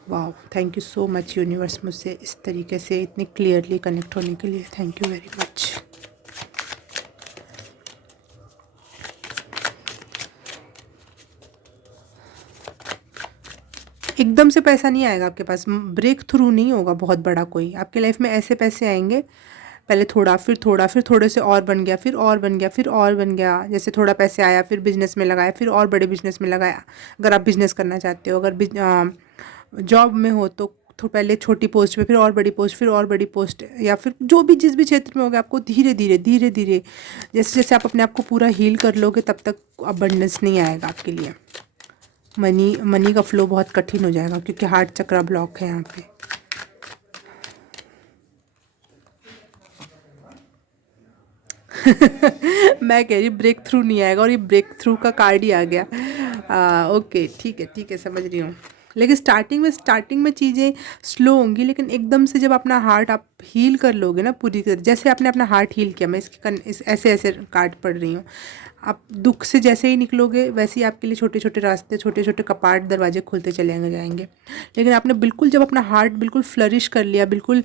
वाह, thank you so much universe, मुझसे इस तरीके से इतनी क्लियरली कनेक्ट होने के लिए। Thank you very much. एकदम से पैसा नहीं आएगा आपके पास, ब्रेक थ्रू नहीं होगा बहुत बड़ा कोई आपके लाइफ में। ऐसे पैसे आएंगे, पहले थोड़ा, फिर थोड़ा, फिर थोड़े से और बन गया, फिर और बन गया, फिर और बन गया। जैसे थोड़ा पैसे आया, फिर बिजनेस में लगाया, फिर और बड़े बिजनेस में लगाया। अगर आप बिजनेस करना चाहते हो, अगर जॉब में हो तो पहले छोटी पोस्ट पे, फिर और बड़ी पोस्ट, फिर और बड़ी पोस्ट, या फिर जो भी जिस भी क्षेत्र में होगा, आपको धीरे धीरे धीरे धीरे, जैसे जैसे आप अपने आप को पूरा हील कर लोगे, तब तक अबंडेंस नहीं आएगा आपके लिए। मनी का फ्लो बहुत कठिन हो जाएगा, क्योंकि हार्ट चक्रा ब्लॉक है यहाँ पे। मैं कह रही ब्रेक थ्रू नहीं आएगा, और ये ब्रेक थ्रू का कार्ड ही आ गया। ओके, ठीक है, ठीक है, समझ रही हूँ। लेकिन स्टार्टिंग में चीज़ें स्लो होंगी, लेकिन एकदम से जब अपना हार्ट आप हील कर लोगे ना पूरी तरह, जैसे आपने अपना हार्ट हील किया, मैं ऐसे ऐसे कार्ड पढ़ रही हूँ। आप दुख से जैसे ही निकलोगे, वैसे ही आपके लिए छोटे छोटे रास्ते, छोटे छोटे कपाट, दरवाजे खुलते चले जाएंगे। लेकिन आपने बिल्कुल जब अपना हार्ट बिल्कुल फ्लरिश कर लिया, बिल्कुल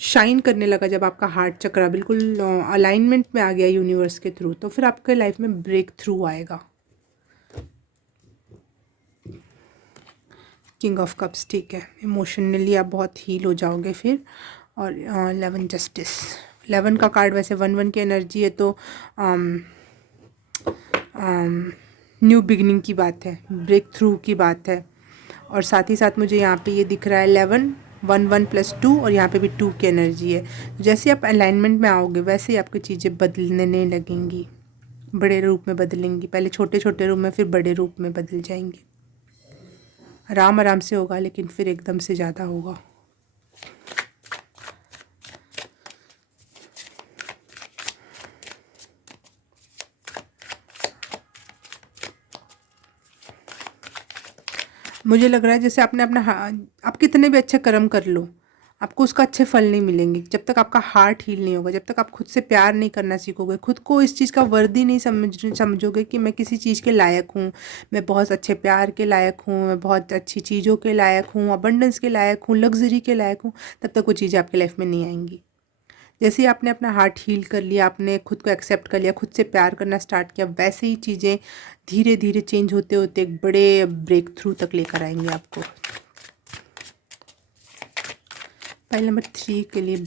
शाइन करने लगा, जब आपका हार्ट चक्रा बिल्कुल अलाइनमेंट में आ गया यूनिवर्स के थ्रू, तो फिर आपके लाइफ में ब्रेक थ्रू आएगा। किंग ऑफ कप्स, ठीक है, इमोशनली आप बहुत हील हो जाओगे फिर। और 11 जस्टिस, 11 का कार्ड वैसे 1-1 की एनर्जी है, तो न्यू बिगनिंग की बात है, ब्रेक थ्रू की बात है। और साथ ही साथ मुझे यहाँ पे ये दिख रहा है 11, 1 1 + 2, और यहाँ पे भी 2 की एनर्जी है। जैसे आप अलाइनमेंट में आओगे वैसे ही आपकी चीज़ें बदलने लगेंगी, बड़े रूप में बदलेंगी। पहले छोटे छोटे रूप में, फिर बड़े रूप में बदल जाएंगी। आराम आराम से होगा, लेकिन फिर एकदम से ज़्यादा होगा। मुझे लग रहा है जैसे आपने अपना आप कितने भी अच्छे कर्म कर लो, आपको उसका अच्छे फल नहीं मिलेंगे जब तक आपका हार्ट हील नहीं होगा, जब तक आप खुद से प्यार नहीं करना सीखोगे, खुद को इस चीज़ का वर्दी नहीं समझोगे कि मैं किसी चीज़ के लायक हूँ, मैं बहुत अच्छे प्यार के लायक हूँ, मैं बहुत अच्छी चीज़ों के लायक हूँ, अबंडेंस के लायक हूँ, लग्जरी के लायक हूँ, तब तक वो चीज़ें आपकी लाइफ में नहीं आएंगी। जैसे ही आपने अपना हार्ट हील कर लिया, आपने खुद को एक्सेप्ट कर लिया, खुद से प्यार करना स्टार्ट किया, वैसे ही चीज़ें धीरे धीरे चेंज होते होते एक बड़े ब्रेक थ्रू तक लेकर आएंगे आपको। फाइल नंबर 3 के लिए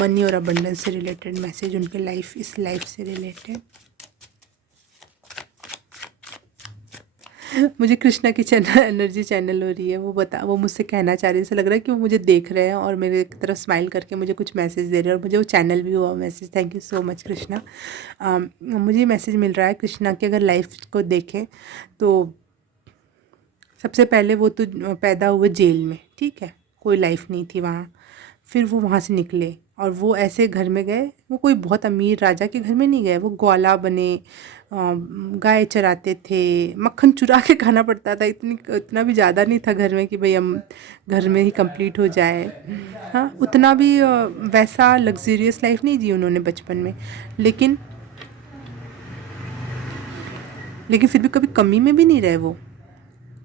मनी और अबंडेंस से रिलेटेड मैसेज, उनके लाइफ, इस लाइफ से रिलेटेड। मुझे कृष्णा की एनर्जी चैनल हो रही है, वो मुझसे कहना चाह रही है, ऐसा लग रहा है कि वो मुझे देख रहे हैं और मेरे तरफ स्माइल करके मुझे कुछ मैसेज दे रहे हैं, और मुझे वो चैनल भी हुआ message. Thank you so much Krishna. मुझे मैसेज मिल रहा है कृष्णा की अगर लाइफ को देखें तो सबसे पहले वो तो पैदा हुए जेल में, ठीक है, कोई लाइफ नहीं थी वहाँ। फिर वो वहाँ से निकले और वो ऐसे घर में गए, वो कोई बहुत अमीर राजा के घर में नहीं गए, वो ग्वाला बने, गाय चराते थे, मक्खन चुरा के खाना पड़ता था, इतना भी ज़्यादा नहीं था घर में कि भाई हम घर में ही कंप्लीट हो जाए। हाँ, उतना भी वैसा लग्जरियस लाइफ नहीं जी उन्होंने बचपन में, लेकिन फिर भी कभी कमी में भी नहीं रहे वो,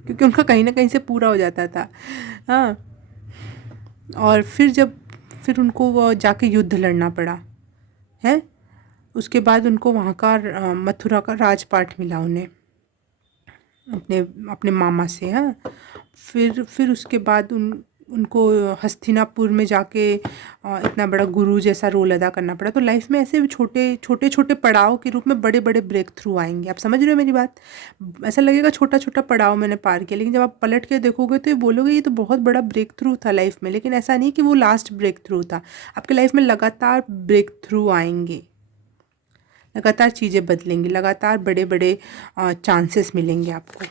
क्योंकि उनका कहीं ना कहीं से पूरा हो जाता था। हाँ, और फिर उनको वो जाके युद्ध लड़ना पड़ा है। उसके बाद उनको वहाँ का मथुरा का राजपाट मिला उन्हें अपने अपने मामा से। हाँ, फिर उसके बाद उनको हस्तिनापुर में जाके इतना बड़ा गुरु जैसा रोल अदा करना पड़ा। तो लाइफ में ऐसे छोटे छोटे पड़ाव के रूप में बड़े बड़े ब्रेक थ्रू आएंगे। आप समझ रहे हो मेरी बात? ऐसा लगेगा छोटा छोटा पड़ाव मैंने पार किया, लेकिन जब आप पलट के देखोगे तो ये बोलोगे ये तो बहुत बड़ा ब्रेक थ्रू था लाइफ में। लेकिन ऐसा नहीं कि वो लास्ट ब्रेक थ्रू था, आपके लाइफ में लगातार ब्रेक थ्रू आएंगे, लगातार चीज़ें बदलेंगी, लगातार बड़े बड़े चांसेस मिलेंगे आपको।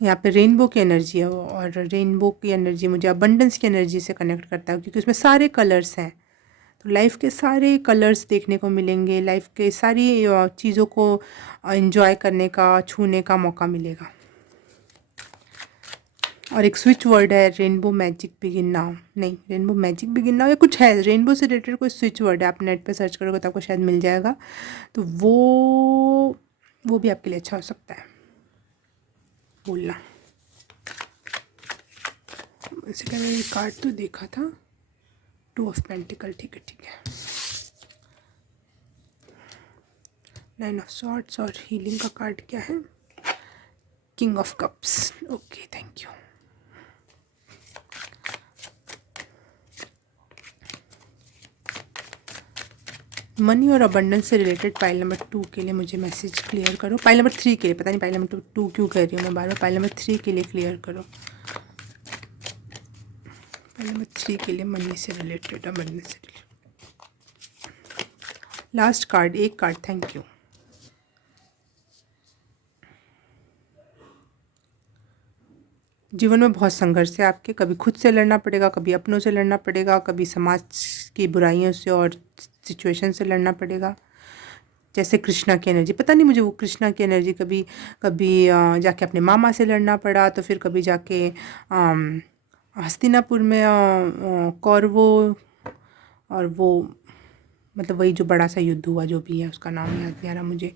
यहाँ पे रेनबो की एनर्जी है, और रेनबो की एनर्जी मुझे अबंडेंस की एनर्जी से कनेक्ट करता है, क्योंकि उसमें सारे कलर्स हैं। तो लाइफ के सारे कलर्स देखने को मिलेंगे, लाइफ के सारी चीज़ों को एंजॉय करने का, छूने का मौका मिलेगा। और एक स्विच वर्ड है, रेनबो मैजिक बिगिन नाउ। नहीं, रेनबो मैजिक बिगिन नाउ या कुछ है, रेनबो से रिलेटेड कोई स्विच वर्ड है, आप नेट पे सर्च करोगे तो आपको शायद मिल जाएगा। तो वो भी आपके लिए अच्छा हो सकता है बोलना। वैसे क्या मैंने कार्ड तो देखा था, 2 ऑफ पेंटिकल, ठीक है। 9 ऑफ सॉर्ड्स, और हीलिंग का कार्ड क्या है? King of cups. Okay, thank you. Money और अबंडेंस से रिलेटेड पाइल नंबर 2 के लिए मुझे मैसेज क्लियर करो। पाइल नंबर 3 के लिए, पता नहीं पाइल नंबर 2 क्यों कह रही हूँ मैं बार बार। पाइल नंबर 3 के लिए क्लियर करो। पाइल नंबर 3 के लिए मनी से रिलेटेड, अबंडेंस से रिलेटेड। लास्ट कार्ड, एक कार्ड, थैंक यू। जीवन में बहुत संघर्ष है आपके, कभी खुद से लड़ना पड़ेगा, कभी अपनों से लड़ना पड़ेगा, कभी समाज की बुराइयों से और सिचुएशन से लड़ना पड़ेगा। जैसे कृष्णा की एनर्जी, पता नहीं मुझे वो कृष्णा की एनर्जी, कभी जाके अपने मामा से लड़ना पड़ा, तो फिर कभी जाके हस्तिनापुर में कौरवों, और वो मतलब वही जो बड़ा सा युद्ध हुआ, जो भी है उसका नाम याद नहीं आ रहा मुझे।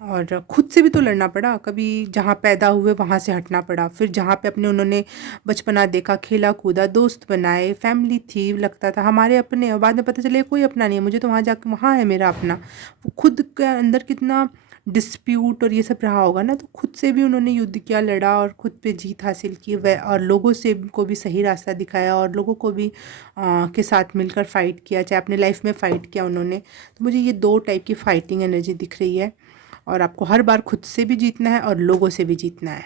और खुद से भी तो लड़ना पड़ा, कभी जहाँ पैदा हुए वहाँ से हटना पड़ा, फिर जहाँ पे अपने उन्होंने बचपना देखा, खेला कूदा, दोस्त बनाए, फैमिली थी, लगता था हमारे अपने, और बाद में पता चले कोई अपना नहीं है, मुझे तो वहाँ जाके वहाँ है मेरा अपना। वो खुद के अंदर कितना डिस्प्यूट और ये सब रहा होगा ना, तो खुद से भी उन्होंने युद्ध किया, लड़ा और खुद पे जीत हासिल की वह, और लोगों से को भी सही रास्ता दिखाया और लोगों को भी के साथ मिलकर फ़ाइट किया, चाहे अपने लाइफ में फ़ाइट किया उन्होंने। तो मुझे ये 2 टाइप की फ़ाइटिंग एनर्जी दिख रही है। और आपको हर बार खुद से भी जीतना है और लोगों से भी जीतना है।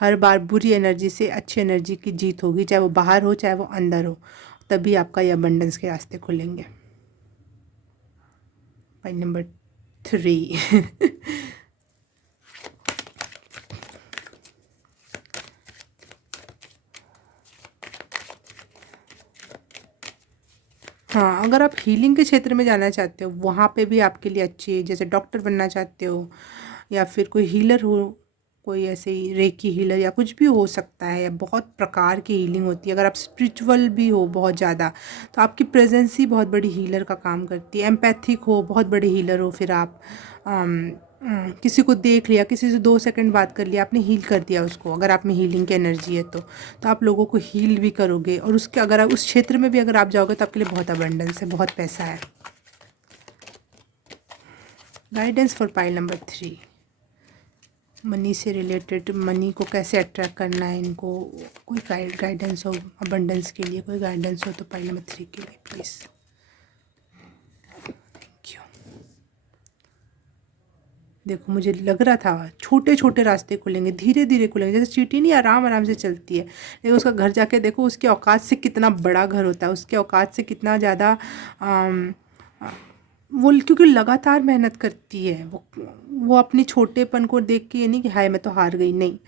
हर बार बुरी एनर्जी से अच्छी एनर्जी की जीत होगी, चाहे वो बाहर हो चाहे वो अंदर हो, तभी आपका ये अबंडेंस के रास्ते खुलेंगे। Point number 3। हाँ, अगर आप हीलिंग के क्षेत्र में जाना चाहते हो, वहाँ पे भी आपके लिए अच्छी है। जैसे डॉक्टर बनना चाहते हो या फिर कोई हीलर हो, कोई ऐसे ही रेकी हीलर या कुछ भी हो सकता है, या बहुत प्रकार की हीलिंग होती है। अगर आप स्पिरिचुअल भी हो बहुत ज़्यादा, तो आपकी प्रेजेंस ही बहुत बड़ी हीलर का काम करती है। एम्पैथिक हो, बहुत बड़े हीलर हो, फिर आप किसी को देख लिया, किसी से 2 सेकंड बात कर लिया, आपने हील कर दिया उसको। अगर आप में हीलिंग की एनर्जी है तो आप लोगों को हील भी करोगे, और उसके अगर आप उस क्षेत्र में भी अगर आप जाओगे तो आपके लिए बहुत अबंडेंस है, बहुत पैसा है। Guidance for pile number 3। Money से रिलेटेड, मनी को कैसे अट्रैक्ट करना है इनको, कोई गाइडेंस हो अबंडेंस के लिए, कोई गाइडेंस हो तो पाइल नंबर 3 के लिए प्लीज़। Thank you. देखो, मुझे लग रहा था छोटे छोटे रास्ते खुलेंगे, धीरे धीरे खुलेंगे, जैसे चींटी नहीं आराम आराम से चलती है, लेकिन उसका घर जाके देखो उसके औकात से कितना बड़ा घर होता है, उसके औकात से कितना ज़्यादा वो, क्योंकि लगातार मेहनत करती है वो अपनी छोटेपन को देख के ये नहीं कि हाय मैं तो हार गई, नहीं।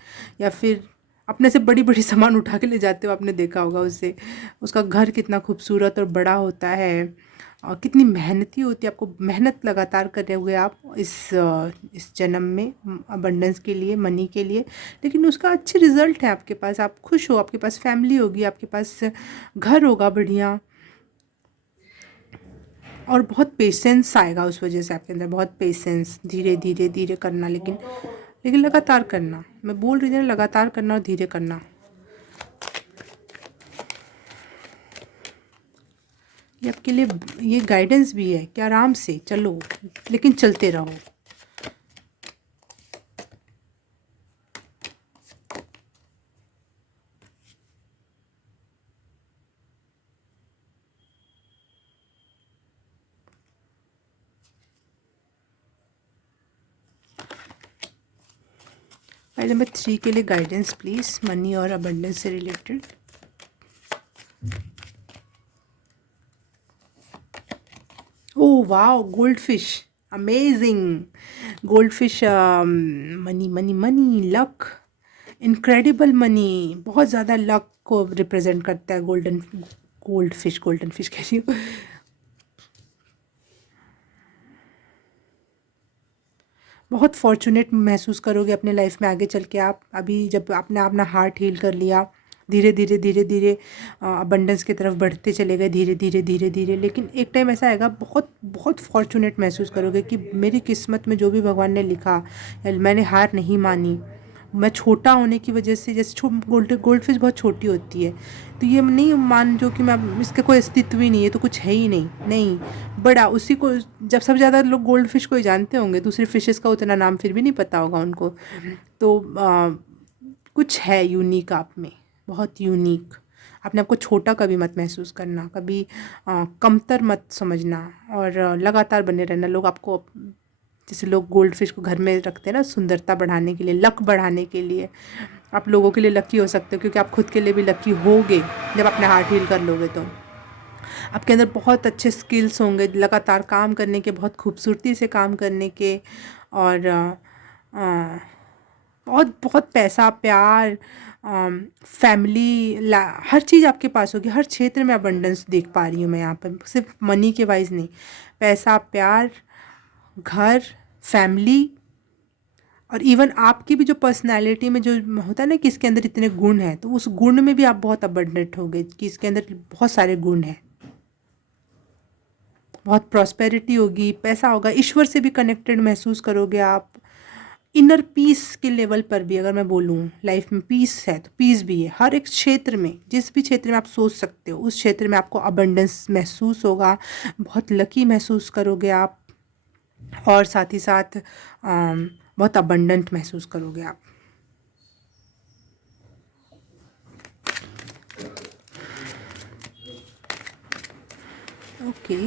या फिर अपने से बड़ी बड़ी सामान उठा के ले जाते हो, आपने देखा होगा उससे, उसका घर कितना खूबसूरत और बड़ा होता है, और कितनी मेहनती होती है। आपको मेहनत लगातार कर रहे हुए आप इस जन्म में अबंडेंस के लिए, मनी के लिए, लेकिन उसका अच्छे रिजल्ट है आपके पास, आप खुश हो, आपके पास फैमिली होगी, आपके पास घर होगा बढ़िया, और बहुत पेशेंस आएगा उस वजह से आपके अंदर, बहुत पेशेंस, धीरे धीरे धीरे करना, लेकिन लगातार करना। मैं बोल रही थी ना, लगातार करना और धीरे करना। ये आपके लिए ये गाइडेंस भी है कि आराम से चलो, लेकिन चलते रहो। फाइल नंबर 3 के लिए गाइडेंस प्लीज़, मनी और अबंडेंस से related. Oh wow, gold fish, amazing. Gold fish, money money money, luck, incredible money, बहुत ज़्यादा लक को रिप्रेजेंट करता है गोल्ड फिश कह रही हूँ। बहुत फॉर्चुनेट महसूस करोगे अपने लाइफ में आगे चल के आप। अभी जब आपने अपना हार्ट हील कर लिया, धीरे धीरे धीरे धीरे अबंडेंस की तरफ बढ़ते चले गए, धीरे धीरे धीरे धीरे, लेकिन एक टाइम ऐसा आएगा, बहुत बहुत फॉर्चुनेट महसूस करोगे कि मेरी किस्मत में जो भी भगवान ने लिखा, या मैंने हार नहीं मानी। मैं छोटा होने की वजह से, जैसे गोल्ड फिश बहुत छोटी होती है, तो ये नहीं मान जो कि मैं, इसका कोई अस्तित्व ही नहीं है, तो कुछ है ही नहीं, नहीं, बड़ा उसी को, जब सबसे ज़्यादा लोग गोल्ड फिश को ही जानते होंगे, दूसरे फिशेस का उतना नाम फिर भी नहीं पता होगा उनको। तो कुछ है यूनिक आप में, बहुत यूनिक। अपने आप को छोटा कभी मत महसूस करना, कभी कमतर मत समझना, और लगातार बने रहना। लोग आपको, जैसे लोग गोल्ड फिश को घर में रखते हैं ना, सुंदरता बढ़ाने के लिए, लक बढ़ाने के लिए, आप लोगों के लिए लकी हो सकते हो, क्योंकि आप खुद के लिए भी लकी होगे जब अपने हार्ट हील कर लोगे। तो आपके अंदर बहुत अच्छे स्किल्स होंगे लगातार काम करने के, बहुत खूबसूरती से काम करने के, और बहुत बहुत पैसा, प्यार, फैमिली, हर चीज़ आपके पास होगी। हर क्षेत्र में अबंडेंस देख पा रही हूँ मैं यहाँ पर, सिर्फ मनी के वाइज नहीं, पैसा, प्यार, घर, फैमिली, और इवन आपकी भी जो पर्सनालिटी में जो होता है ना कि इसके अंदर इतने गुण हैं, तो उस गुण में भी आप बहुत अबंडेंट होगे कि इसके अंदर बहुत सारे गुण हैं। बहुत प्रॉस्पेरिटी होगी, पैसा होगा, ईश्वर से भी कनेक्टेड महसूस करोगे आप। इनर पीस के लेवल पर भी अगर मैं बोलूँ, लाइफ में पीस है तो पीस भी है। हर एक क्षेत्र में, जिस भी क्षेत्र में आप सोच सकते हो, उस क्षेत्र में आपको अबंडेंस महसूस होगा, बहुत लकी महसूस करोगे आप। और साथ ही साथ बहुत अबंडेंट महसूस करोगे आप। ओके,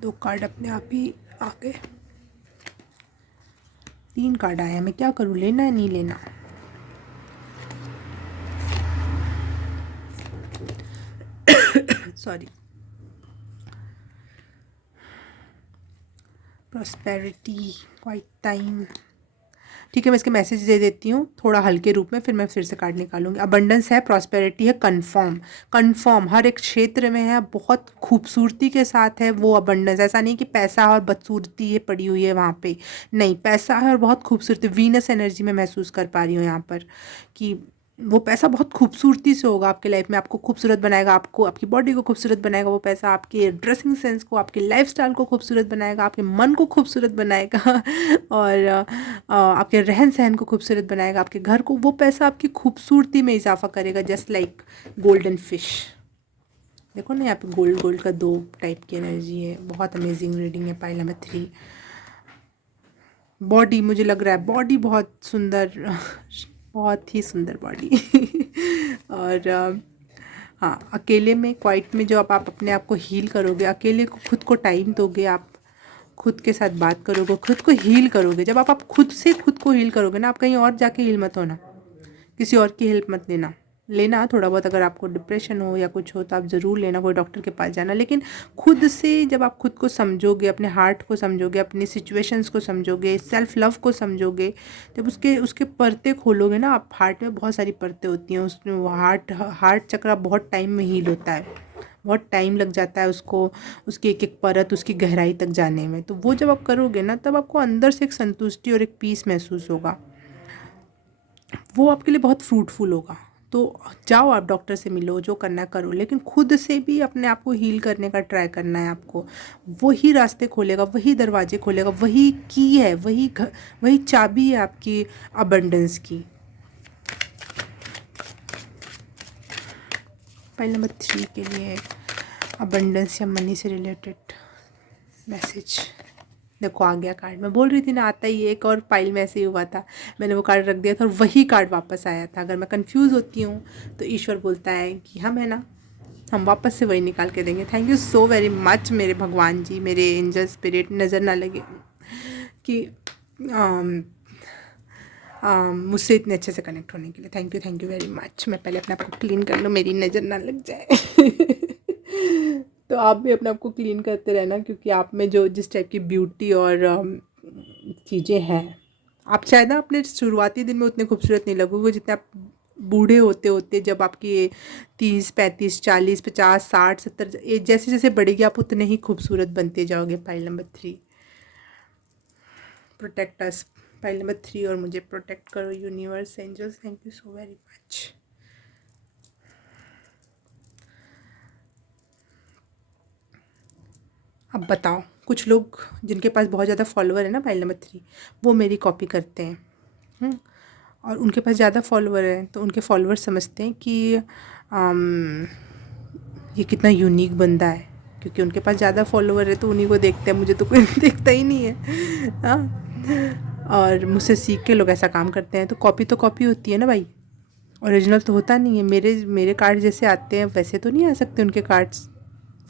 2 कार्ड अपने आप ही आ गए। 3 कार्ड आया, मैं क्या करूँ, लेना है नहीं लेना? सॉरी। Prosperity, quiet time. ठीक है, मैं इसके मैसेज दे देती हूँ थोड़ा हल्के रूप में, फिर मैं फिर से कार्ड निकालूंगी। अबंडेंस है, प्रॉस्पेरिटी है, कन्फर्म। कन्फर्म हर एक क्षेत्र में है, बहुत खूबसूरती के साथ है वो अबंडेंस। ऐसा नहीं कि पैसा और बदसूरती है पड़ी हुई है वहाँ पे, नहीं, पैसा है और बहुत खूबसूरती। वीनस एनर्जी में महसूस कर पा रही हूँ यहाँ पर कि वो पैसा बहुत खूबसूरती से होगा आपके लाइफ में, आपको खूबसूरत बनाएगा, आपको आपकी बॉडी को खूबसूरत बनाएगा वो पैसा, आपके ड्रेसिंग सेंस को, आपके लाइफस्टाइल को खूबसूरत बनाएगा, आपके मन को खूबसूरत बनाएगा और आपके रहन सहन को खूबसूरत बनाएगा, आपके घर को। वो पैसा आपकी खूबसूरती में इजाफा करेगा, जस्ट लाइक गोल्डन फिश। देखो ना, यहाँ पे गोल्ड गोल्ड का 2 टाइप की एनर्जी है। बहुत अमेजिंग रीडिंग है पाइल नंबर 3। बॉडी, मुझे लग रहा है बॉडी बहुत सुंदर बहुत ही सुंदर बॉडी और हाँ, अकेले में, क्वाइट में जो आप अपने आप को हील करोगे, अकेले को खुद को टाइम दोगे, आप खुद के साथ बात करोगे, खुद को हील करोगे। जब आप खुद से खुद को हील करोगे ना, आप कहीं और जाके हील मत होना, किसी और की हेल्प मत लेना। लेना थोड़ा बहुत, अगर आपको डिप्रेशन हो या कुछ हो तो आप ज़रूर लेना, कोई डॉक्टर के पास जाना, लेकिन खुद से जब आप खुद को समझोगे, अपने हार्ट को समझोगे, अपनी सिचुएशंस को समझोगे, सेल्फ लव को समझोगे, जब उसके उसके परते खोलोगे ना आप, हार्ट में बहुत सारी परतें होती हैं, उसमें वो हार्ट चक्र बहुत टाइम में हील होता है, बहुत टाइम लग जाता है उसको, उसकी एक एक परत, उसकी गहराई तक जाने में। तो वो जब आप करोगे ना, तब आपको अंदर से एक संतुष्टि और एक पीस महसूस होगा, वो आपके लिए बहुत फ्रूटफुल होगा। तो जाओ, आप डॉक्टर से मिलो, जो करना है करो, लेकिन खुद से भी अपने आप को हील करने का ट्राई करना है आपको। वही रास्ते खोलेगा, वही दरवाजे खोलेगा, वही की है, वही चाबी है आपकी अबंडेंस की। फाइल नंबर 3 के लिए अबंडेंस या मनी से रिलेटेड मैसेज। देखो आ गया कार्ड, मैं बोल रही थी ना आता ही। एक और फाइल में ऐसे ही हुआ था, मैंने वो कार्ड रख दिया था और वही कार्ड वापस आया था। अगर मैं कंफ्यूज होती हूँ तो ईश्वर बोलता है कि हम है ना, हम वापस से वही निकाल के देंगे। Thank you so very much मेरे भगवान जी, मेरे एंजल स्पिरिट। नज़र ना लगे कि मुझसे इतने अच्छे से कनेक्ट होने के लिए थैंक यू वेरी मच। मैं पहले अपने आप को क्लीन कर लूँ, मेरी नज़र ना लग जाए तो आप भी अपने आप को क्लीन करते रहना, क्योंकि आप में जो जिस टाइप की ब्यूटी और चीज़ें हैं, आप शायद ना अपने शुरुआती दिन में उतने खूबसूरत नहीं लगोगे जितने आप बूढ़े होते होते, जब आपकी 30 35 40 50 60 70 एज जैसे जैसे बढ़ेगी, आप उतने ही खूबसूरत बनते जाओगे। File number 3, protect us. File number 3, और मुझे प्रोटेक्ट करो universe, angels, thank you so very much. अब बताओ, कुछ लोग जिनके पास बहुत ज़्यादा फॉलोअर है ना, फाइल नंबर 3, वो मेरी कॉपी करते हैं। और उनके पास ज़्यादा फॉलोअर हैं तो उनके फॉलोअर्स समझते हैं कि ये कितना यूनिक बंदा है, क्योंकि उनके पास ज़्यादा फॉलोअर है तो उन्हीं को देखते हैं, मुझे तो कोई देखता ही नहीं है। हाँ, और मुझसे सीख के लोग ऐसा काम करते हैं। तो कॉपी होती है ना भाई, ओरिजिनल तो होता नहीं है। मेरे कार्ड जैसे आते हैं वैसे तो नहीं आ सकते उनके कार्ड्स,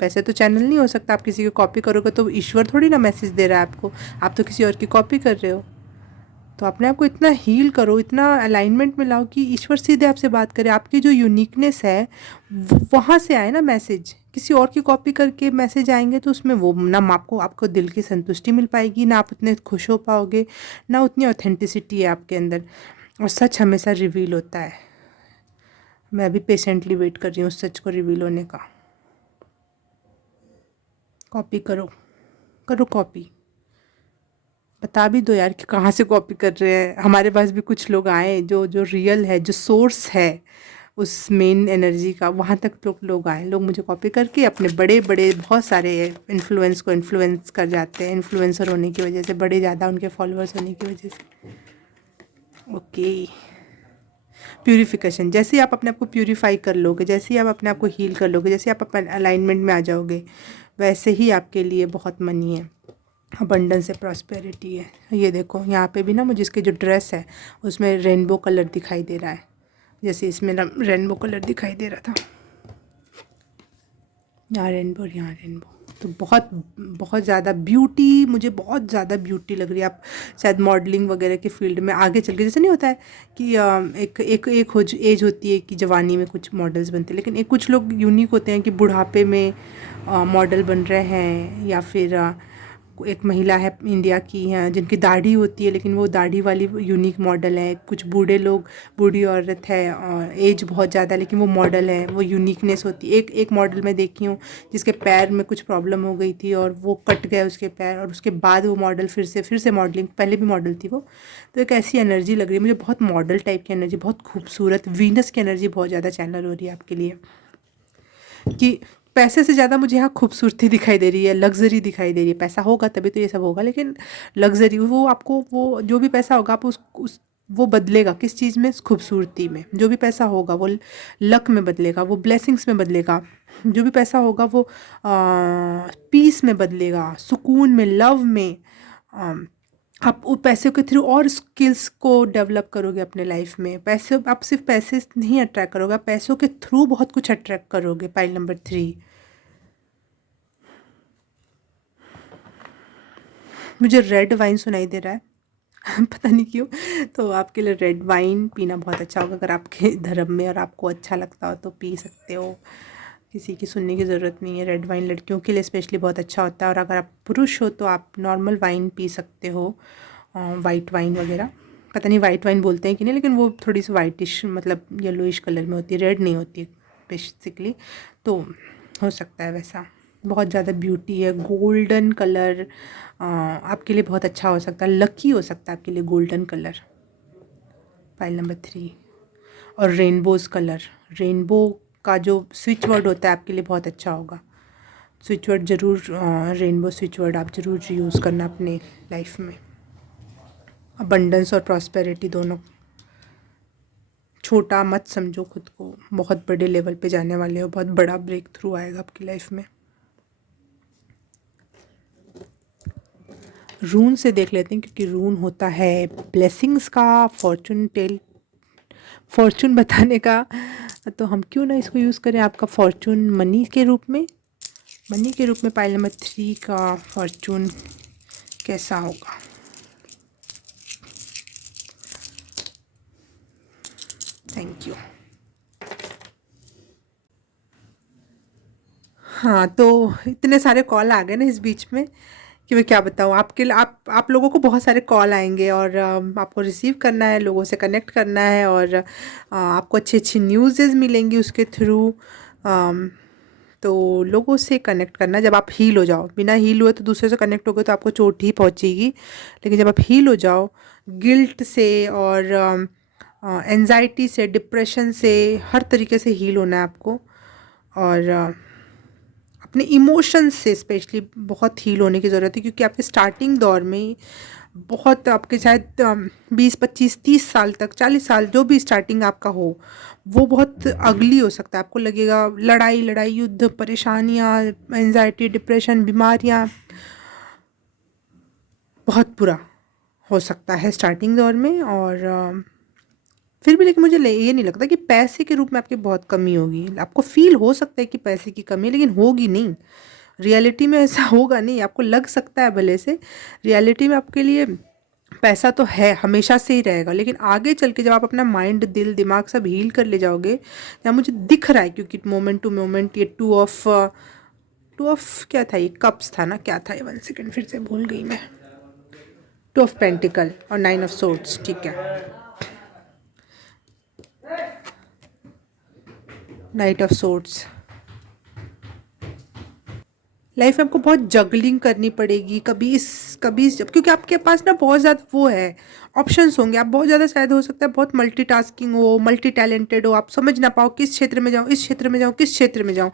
वैसे तो चैनल नहीं हो सकता। आप किसी की कॉपी करोगे तो ईश्वर थोड़ी ना मैसेज दे रहा है आपको, आप तो किसी और की कॉपी कर रहे हो। तो अपने आप को इतना हील करो, इतना अलाइनमेंट में लाओ कि ईश्वर सीधे आपसे बात करे। आपकी जो यूनिकनेस है वहाँ से आए ना मैसेज। किसी और की कॉपी करके मैसेज आएंगे तो उसमें वो ना आपको दिल की संतुष्टि मिल पाएगी, ना आप उतने खुश हो पाओगे, ना उतनी ऑथेंटिसिटी है आपके अंदर। और सच हमेशा रिवील होता है। मैं अभी पेशेंटली वेट कर रही हूँ उस सच को रिवील होने का। कॉपी करो, करो कॉपी, बता भी दो यार कि कहाँ से कॉपी कर रहे हैं। हमारे पास भी कुछ लोग आए जो जो रियल है, जो सोर्स है उस मेन एनर्जी का, वहाँ तक लोग आए। लोग मुझे कॉपी करके अपने बड़े बड़े बहुत सारे इन्फ्लुएंस को इन्फ्लुएंस कर जाते हैं, इन्फ्लुएंसर होने की वजह से, बड़े ज़्यादा उनके फॉलोअर्स होने की वजह से। Okay, purification. जैसे ही आप अपने आप को प्यूरिफाई कर लोगे, जैसे ही आप अपने आप को हील कर लोगे, जैसे आप अपने अलाइनमेंट में आ जाओगे, वैसे ही आपके लिए बहुत मनी है, अबंडेंस से प्रॉस्पेरिटी है। ये देखो यहाँ पे भी ना मुझे इसके जो ड्रेस है उसमें रेनबो कलर दिखाई दे रहा है, जैसे इसमें रेनबो कलर दिखाई दे रहा था, यहाँ रेनबो और यहाँ रेनबो। तो बहुत बहुत ज़्यादा ब्यूटी, मुझे बहुत ज़्यादा ब्यूटी लग रही है। आप शायद मॉडलिंग वगैरह के फील्ड में आगे चल के, जैसे नहीं होता है कि एक एक एक हो एज होती है कि जवानी में कुछ मॉडल्स बनते हैं, लेकिन एक कुछ लोग यूनिक होते हैं कि बुढ़ापे में मॉडल बन रहे हैं, या फिर एक महिला है इंडिया की हैं जिनकी दाढ़ी होती है लेकिन वो दाढ़ी वाली यूनिक मॉडल है। कुछ बूढ़े लोग, बूढ़ी औरत है और एज बहुत ज़्यादा लेकिन वो मॉडल है, वो यूनिकनेस होती है। एक मॉडल मैं देखी हूँ जिसके पैर में कुछ प्रॉब्लम हो गई थी और वो कट गए उसके पैर, और उसके बाद वो मॉडल फिर से मॉडलिंग, पहले भी मॉडल थी वो। तो एक ऐसी एनर्जी लग रही है मुझे, बहुत मॉडल टाइप की एनर्जी, बहुत खूबसूरत वीनस की एनर्जी बहुत ज़्यादा चैनल हो रही है आपके लिए, कि पैसे से ज़्यादा मुझे यहाँ खूबसूरती दिखाई दे रही है, लग्जरी दिखाई दे रही है। पैसा होगा तभी तो ये सब होगा, लेकिन लग्जरी, वो आपको, वो जो भी पैसा होगा आप उस वो बदलेगा किस चीज़ में? खूबसूरती में। जो भी पैसा होगा वो लक में बदलेगा, वो ब्लेसिंग्स में बदलेगा। जो भी पैसा होगा वो पीस में बदलेगा, सुकून में, लव में। आप वो पैसे के थ्रू और स्किल्स को डेवलप करोगे अपने लाइफ में। पैसे, आप सिर्फ पैसे नहीं अट्रैक्ट करोगे, आप पैसों के थ्रू बहुत कुछ अट्रैक्ट करोगे। पाइल नंबर 3, मुझे रेड वाइन सुनाई दे रहा है पता नहीं क्यों। तो आपके लिए रेड वाइन पीना बहुत अच्छा होगा, अगर आपके धर्म में और आपको अच्छा लगता हो तो पी सकते हो, किसी की सुनने की ज़रूरत नहीं है। रेड वाइन लड़कियों के लिए स्पेशली बहुत अच्छा होता है, और अगर आप पुरुष हो तो आप नॉर्मल वाइन पी सकते हो, वाइट वाइन वगैरह। पता नहीं वाइट वाइन बोलते हैं कि नहीं, लेकिन वो थोड़ी सी वाइटिश, मतलब येलोइश कलर में होती है, रेड नहीं होती है बेसिकली, तो हो सकता है वैसा। बहुत ज़्यादा ब्यूटी है, गोल्डन कलर आपके लिए बहुत अच्छा हो सकता है, लकी हो सकता है आपके लिए गोल्डन कलर। फाइल नंबर 3, और रेनबोज़ कलर, रेनबो का जो स्विच वर्ड होता है आपके लिए बहुत अच्छा होगा। स्विच वर्ड ज़रूर, रेनबो स्विच वर्ड आप ज़रूर यूज़ करना अपने लाइफ में। अबंडेंस और प्रॉस्पेरिटी दोनों। छोटा मत समझो खुद को, बहुत बड़े लेवल पे जाने वाले हो, बहुत बड़ा ब्रेक थ्रू आएगा आपकी लाइफ में। रून से देख लेते हैं, क्योंकि रून होता है ब्लेसिंग्स का, फॉर्चून बताने का। तो हम क्यों ना इसको यूज़ करें आपका फॉर्चून मनी के रूप में। मनी के रूप में पाइल नंबर 3 का फॉर्चून कैसा होगा? Thank you. हाँ, तो इतने सारे कॉल आ गए ना इस बीच में कि मैं क्या बताऊँ आपके लिए। आप लोगों को बहुत सारे कॉल आएंगे, और आपको रिसीव करना है, लोगों से कनेक्ट करना है, और आपको अच्छी अच्छी न्यूज़ेस मिलेंगी उसके थ्रू। तो लोगों से कनेक्ट करना, जब आप हील हो जाओ। बिना हील हुए तो दूसरे से कनेक्ट हो गए तो आपको चोट ही पहुंचेगी, लेकिन जब आप हील हो जाओ गिल्ट से और एंजाइटी से, डिप्रेशन से, हर तरीके से हील होना है आपको। और अपने इमोशंस से स्पेशली बहुत हील होने की ज़रूरत है, क्योंकि आपके स्टार्टिंग दौर में बहुत, आपके शायद 20 25 30 साल तक, 40 साल, जो भी स्टार्टिंग आपका हो वो बहुत अगली हो सकता है। आपको लगेगा लड़ाई लड़ाई, युद्ध, परेशानियाँ, एंजाइटी, डिप्रेशन, बीमारियाँ, बहुत बुरा हो सकता है स्टार्टिंग दौर में। और फिर भी लेकिन मुझे ये नहीं लगता कि पैसे के रूप में आपकी बहुत कमी होगी। आपको फील हो सकता है कि पैसे की कमी है, लेकिन होगी नहीं। रियलिटी में ऐसा होगा नहीं। आपको लग सकता है भले से, रियलिटी में आपके लिए पैसा तो है, हमेशा से ही रहेगा, लेकिन आगे चल के जब आप अपना माइंड, दिल, दिमाग सब हील कर ले जाओगे, या मुझे दिख रहा है, क्योंकि मोमेंट टू मोमेंट ये टू ऑफ क्या था, ये कप्स था ना, क्या था ये, 1 सेकेंड फिर से भूल गई मैं। 2 ऑफ पेंटिकल और 9 ऑफ सोर्ड्स, ठीक है, नाइट ऑफ सोर्ड्स। लाइफ में आपको बहुत जगलिंग करनी पड़ेगी, कभी क्योंकि आपके पास ना बहुत ज़्यादा वो है, ऑप्शंस होंगे। आप बहुत ज़्यादा, शायद हो सकता है बहुत मल्टीटास्किंग हो, मल्टी टैलेंटेड हो, आप समझ ना पाओ किस क्षेत्र में जाऊँ, इस क्षेत्र में जाऊँ, किस क्षेत्र में जाऊँ।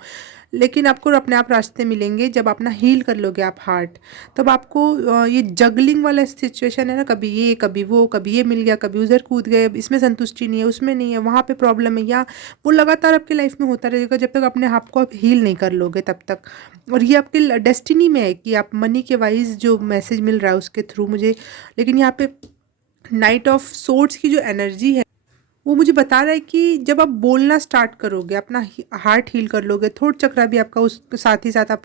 लेकिन आपको अपने आप रास्ते मिलेंगे जब अपना हील कर लोगे आप हार्ट। तब आपको ये जगलिंग वाला सिचुएशन है ना, कभी ये कभी वो, कभी ये मिल गया कभी उधर कूद गए, इसमें संतुष्टि नहीं है उसमें नहीं है, वहाँ पे प्रॉब्लम है, या वो लगातार आपकी लाइफ में होता रहेगा जब तक अपने आप को आप हील नहीं कर लोगे तब तक। और ये आपके डेस्टिनी में है कि आप मनी के वाइज जो मैसेज मिल रहा है उसके थ्रू मुझे, लेकिन यहाँ पे नाइट ऑफ सोर्ड्स की जो एनर्जी है वो मुझे बता रहा है कि जब आप बोलना स्टार्ट करोगे, अपना हार्ट हील कर लोगे, थ्रोट चक्रा भी आपका उसके साथ ही साथ आप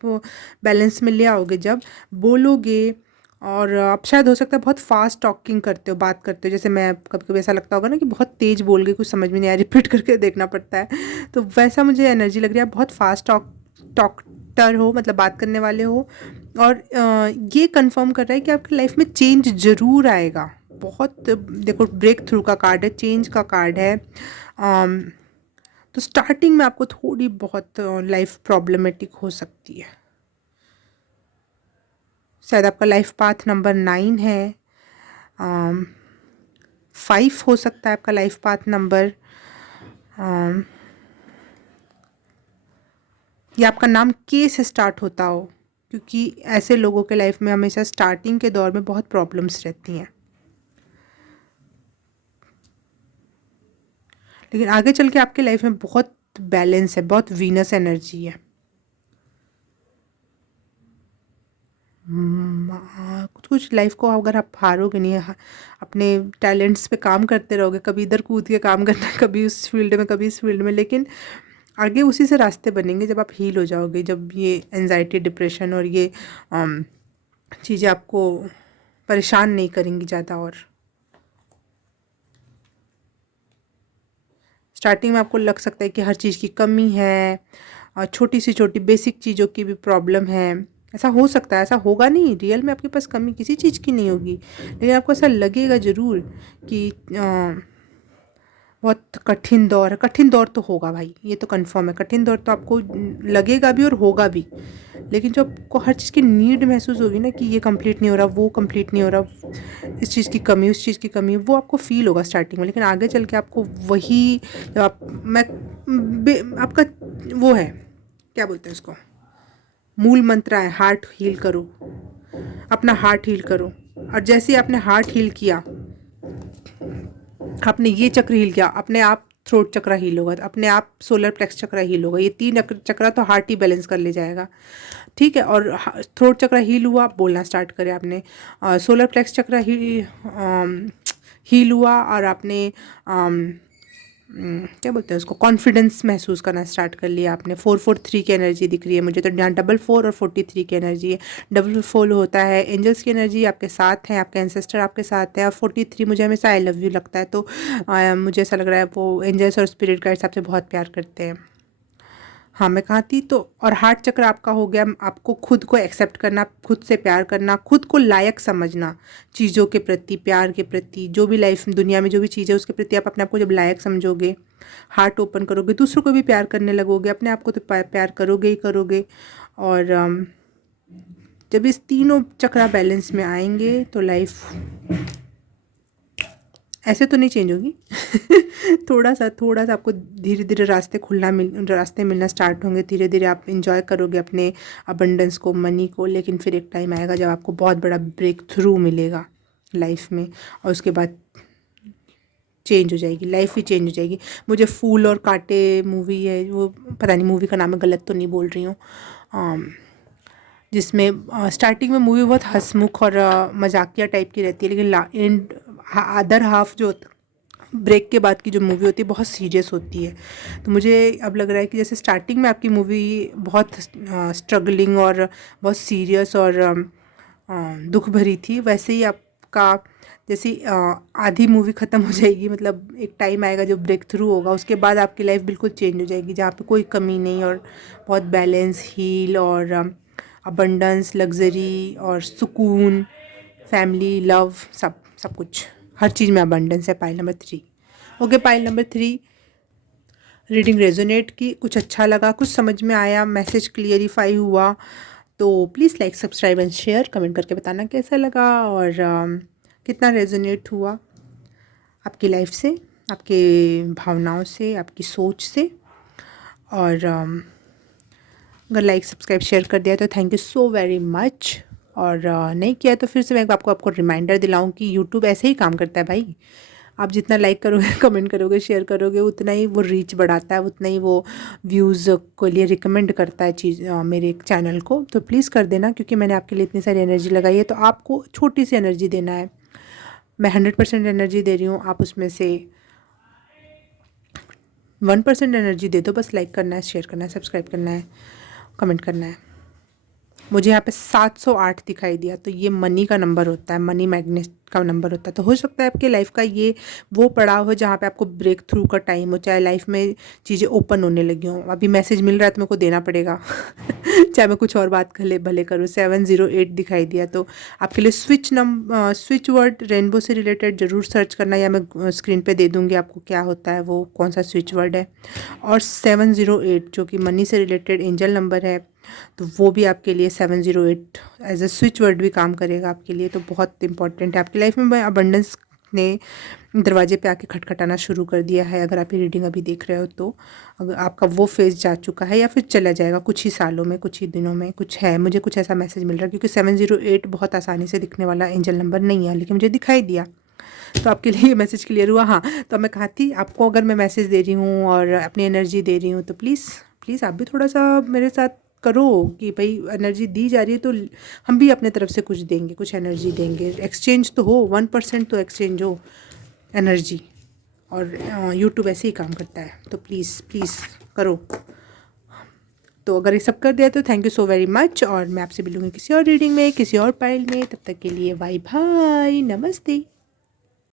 बैलेंस में ले आओगे जब बोलोगे। और आप शायद हो सकता है बहुत फास्ट टॉकिंग करते हो, बात करते हो, जैसे मैं कभी कभी ऐसा लगता होगा ना कि बहुत तेज़ बोल गई, कुछ समझ में नहीं आया, रिपीट करके देखना पड़ता है। तो वैसा मुझे एनर्जी लग रही है, आप बहुत फास्ट टॉकटर हो, मतलब बात करने वाले हो। और ये कंफर्म कर रहा है कि आपकी लाइफ में चेंज ज़रूर आएगा। बहुत देखो, ब्रेक थ्रू का कार्ड है, चेंज का कार्ड है। तो स्टार्टिंग में आपको थोड़ी बहुत लाइफ प्रॉब्लमेटिक हो सकती है। शायद आपका लाइफ पाथ नंबर 9 है, 5 हो सकता है आपका लाइफ पाथ नंबर, या आपका नाम के से स्टार्ट होता हो, क्योंकि ऐसे लोगों के लाइफ में हमेशा स्टार्टिंग के दौर में बहुत प्रॉब्लम्स रहती हैं, लेकिन आगे चल के आपके लाइफ में बहुत बैलेंस है, बहुत वीनस एनर्जी है। कुछ कुछ लाइफ को अगर आप हारोगे नहीं, अपने टैलेंट्स पे काम करते रहोगे, कभी इधर कूद के काम करना, कभी उस फील्ड में कभी इस फील्ड में, लेकिन आगे उसी से रास्ते बनेंगे जब आप हील हो जाओगे, जब ये एंजाइटी डिप्रेशन और ये चीज़ें आपको परेशान नहीं करेंगी ज़्यादा। और स्टार्टिंग में आपको लग सकता है कि हर चीज़ की कमी है, और छोटी सी छोटी बेसिक चीज़ों की भी प्रॉब्लम है, ऐसा हो सकता है, ऐसा होगा नहीं, रियल में आपके पास कमी किसी चीज़ की नहीं होगी, लेकिन आपको ऐसा लगेगा ज़रूर कि बहुत कठिन दौर है। कठिन दौर तो होगा भाई, ये तो कंफर्म है, कठिन दौर तो आपको लगेगा भी और होगा भी, लेकिन जो आपको हर चीज़ की नीड महसूस होगी ना कि ये कंप्लीट नहीं हो रहा, वो कंप्लीट नहीं हो रहा, इस चीज़ की कमी, उस चीज़ की कमी, वो आपको फील होगा स्टार्टिंग में, लेकिन आगे चल के आपको वही, जब आप आपका वो है, क्या बोलते हैं उसको, मूल मंत्र है, हार्ट हील करो, अपना हार्ट हील करो। और जैसे ही आपने हार्ट हील किया, आपने ये चक्र हील किया, अपने आप थ्रोट चक्र हील होगा, अपने आप सोलर प्लेक्स चक्र हील होगा, ये 3 चक्र तो हार्ट ही बैलेंस कर ले जाएगा, ठीक है। और थ्रोट चक्र हील हुआ, बोलना स्टार्ट करें आपने, सोलर प्लेक्स चक्र हील हुआ, और आपने क्या बोलते हैं उसको, कॉन्फिडेंस महसूस करना स्टार्ट कर लिया आपने। 443 की एनर्जी दिख रही है मुझे, तो यहाँ 44 और 43 की एनर्जी है। 44 होता है एंजल्स की एनर्जी, आपके साथ हैं, आपके एंसेस्टर आपके साथ है, और 43 मुझे हमेशा आई लव यू लगता है, तो मुझे ऐसा लग रहा है वो एंजल्स और स्पिरिट गाइड्स आपसे बहुत प्यार करते हैं। हाँ, मैं कहाँ थी, तो और हार्ट चक्र आपका हो गया, आपको खुद को एक्सेप्ट करना, खुद से प्यार करना, खुद को लायक समझना, चीज़ों के प्रति, प्यार के प्रति, जो भी लाइफ दुनिया में जो भी चीज़ है उसके प्रति आप अपने आप को जब लायक समझोगे, हार्ट ओपन करोगे, दूसरों को भी प्यार करने लगोगे, अपने आप को तो प्यार करोगे ही करोगे। और जब इस तीनों चक्रा बैलेंस में आएंगे तो लाइफ ऐसे तो नहीं चेंज होगी थोड़ा सा आपको धीरे धीरे रास्ते मिलना स्टार्ट होंगे, धीरे धीरे आप इंजॉय करोगे अपने अबंडेंस को, मनी को, लेकिन फिर एक टाइम आएगा जब आपको बहुत बड़ा ब्रेक थ्रू मिलेगा लाइफ में, और उसके बाद चेंज हो जाएगी, लाइफ ही चेंज हो जाएगी। मुझे फूल और कांटे मूवी है, वो पता नहीं मूवी का नाम है, गलत तो नहीं बोल रही हूँ, जिसमें स्टार्टिंग में मूवी बहुत हंसमुख और मजाकिया टाइप की रहती है, लेकिन एंड अदर हाफ जो ब्रेक के बाद की जो मूवी होती है बहुत सीरियस होती है। तो मुझे अब लग रहा है कि जैसे स्टार्टिंग में आपकी मूवी बहुत स्ट्रगलिंग और बहुत सीरियस और दुख भरी थी, वैसे ही आपका जैसे आधी मूवी ख़त्म हो जाएगी, मतलब एक टाइम आएगा जो ब्रेक थ्रू होगा, उसके बाद आपकी लाइफ बिल्कुल चेंज हो जाएगी, जहाँ पे कोई कमी नहीं, और बहुत बैलेंस, हील और अबंडेंस, लग्जरी और सुकून, फैमिली, लव, सब कुछ, हर चीज़ में अबंडेंस है। Pile number 3। Okay, pile number 3 reading resonate की, कुछ अच्छा लगा, कुछ समझ में आया, मैसेज क्लियरिफाई हुआ, तो please like, subscribe and share, comment करके बताना कैसा लगा और कितना रेजोनेट हुआ आपकी लाइफ से, आपके भावनाओं से, आपकी सोच से। और अगर लाइक सब्सक्राइब शेयर कर दिया तो thank you so very much. और नहीं किया तो फिर से मैं आपको रिमाइंडर दिलाऊं कि यूट्यूब ऐसे ही काम करता है भाई। आप जितना लाइक करोगे कमेंट करोगे शेयर करोगे उतना ही वो रीच बढ़ाता है, उतना ही वो व्यूज़ को लिए रिकमेंड करता है मेरे चैनल को। तो प्लीज़ कर देना, क्योंकि मैंने आपके लिए इतनी सारी एनर्जी लगाई है तो आपको छोटी सी एनर्जी देना है। मैं 100% एनर्जी दे रही हूँ, आप उसमें से 1% एनर्जी दे दो। बस लाइक करना है, शेयर करना है, सब्सक्राइब करना है, कमेंट करना है। मुझे यहाँ पे 708 दिखाई दिया, तो ये मनी का नंबर होता है, मनी मैग्नेट का नंबर होता है। तो हो सकता है आपकी लाइफ का ये वो पड़ाव हो जहाँ पे आपको ब्रेक थ्रू का टाइम हो, चाहे लाइफ में चीज़ें ओपन होने लगी हों। अभी मैसेज मिल रहा है तो मेरे को देना पड़ेगा चाहे मैं कुछ और बात भले करूँ। 708 दिखाई दिया, तो आपके लिए स्विच वर्ड रेनबो से रिलेटेड ज़रूर सर्च करना, या मैं स्क्रीन पे दे दूँगी आपको क्या होता है वो, कौन सा स्विच वर्ड है। और 708 जो कि मनी से रिलेटेड एंजल नंबर है, तो वो भी आपके लिए 708 एज अ स्विच वर्ड भी काम करेगा आपके लिए। तो बहुत इंपॉर्टेंट है आपकी लाइफ में। अबंडेंस ने दरवाजे पे आके खटखटाना शुरू कर दिया है। अगर आप ये रीडिंग अभी देख रहे हो तो अगर आपका वो फेज़ जा चुका है या फिर चला जाएगा कुछ ही सालों में, कुछ ही दिनों में, कुछ है। मुझे कुछ ऐसा मैसेज मिल रहा है, क्योंकि 708 बहुत आसानी से दिखने वाला एंजल नंबर नहीं है, लेकिन मुझे दिखाई दिया। तो आपके लिए ये मैसेज क्लियर हुआ। हाँ, तो मैं कहा थी आपको, अगर मैं मैसेज दे रही हूँ और अपनी एनर्जी दे रही हूँ तो प्लीज़ प्लीज़ आप भी थोड़ा सा मेरे साथ करो कि भाई एनर्जी दी जा रही है तो हम भी अपने तरफ से कुछ देंगे, कुछ एनर्जी देंगे। एक्सचेंज तो हो, 1% तो एक्सचेंज हो एनर्जी। और यूट्यूब ऐसे ही काम करता है, तो प्लीज़ प्लीज़ करो। तो अगर ये सब कर दिया तो thank you so very much, और मैं आपसे मिलूँगी किसी और रीडिंग में, किसी और पाइल में। तब तक के लिए बाय बाय, नमस्ते।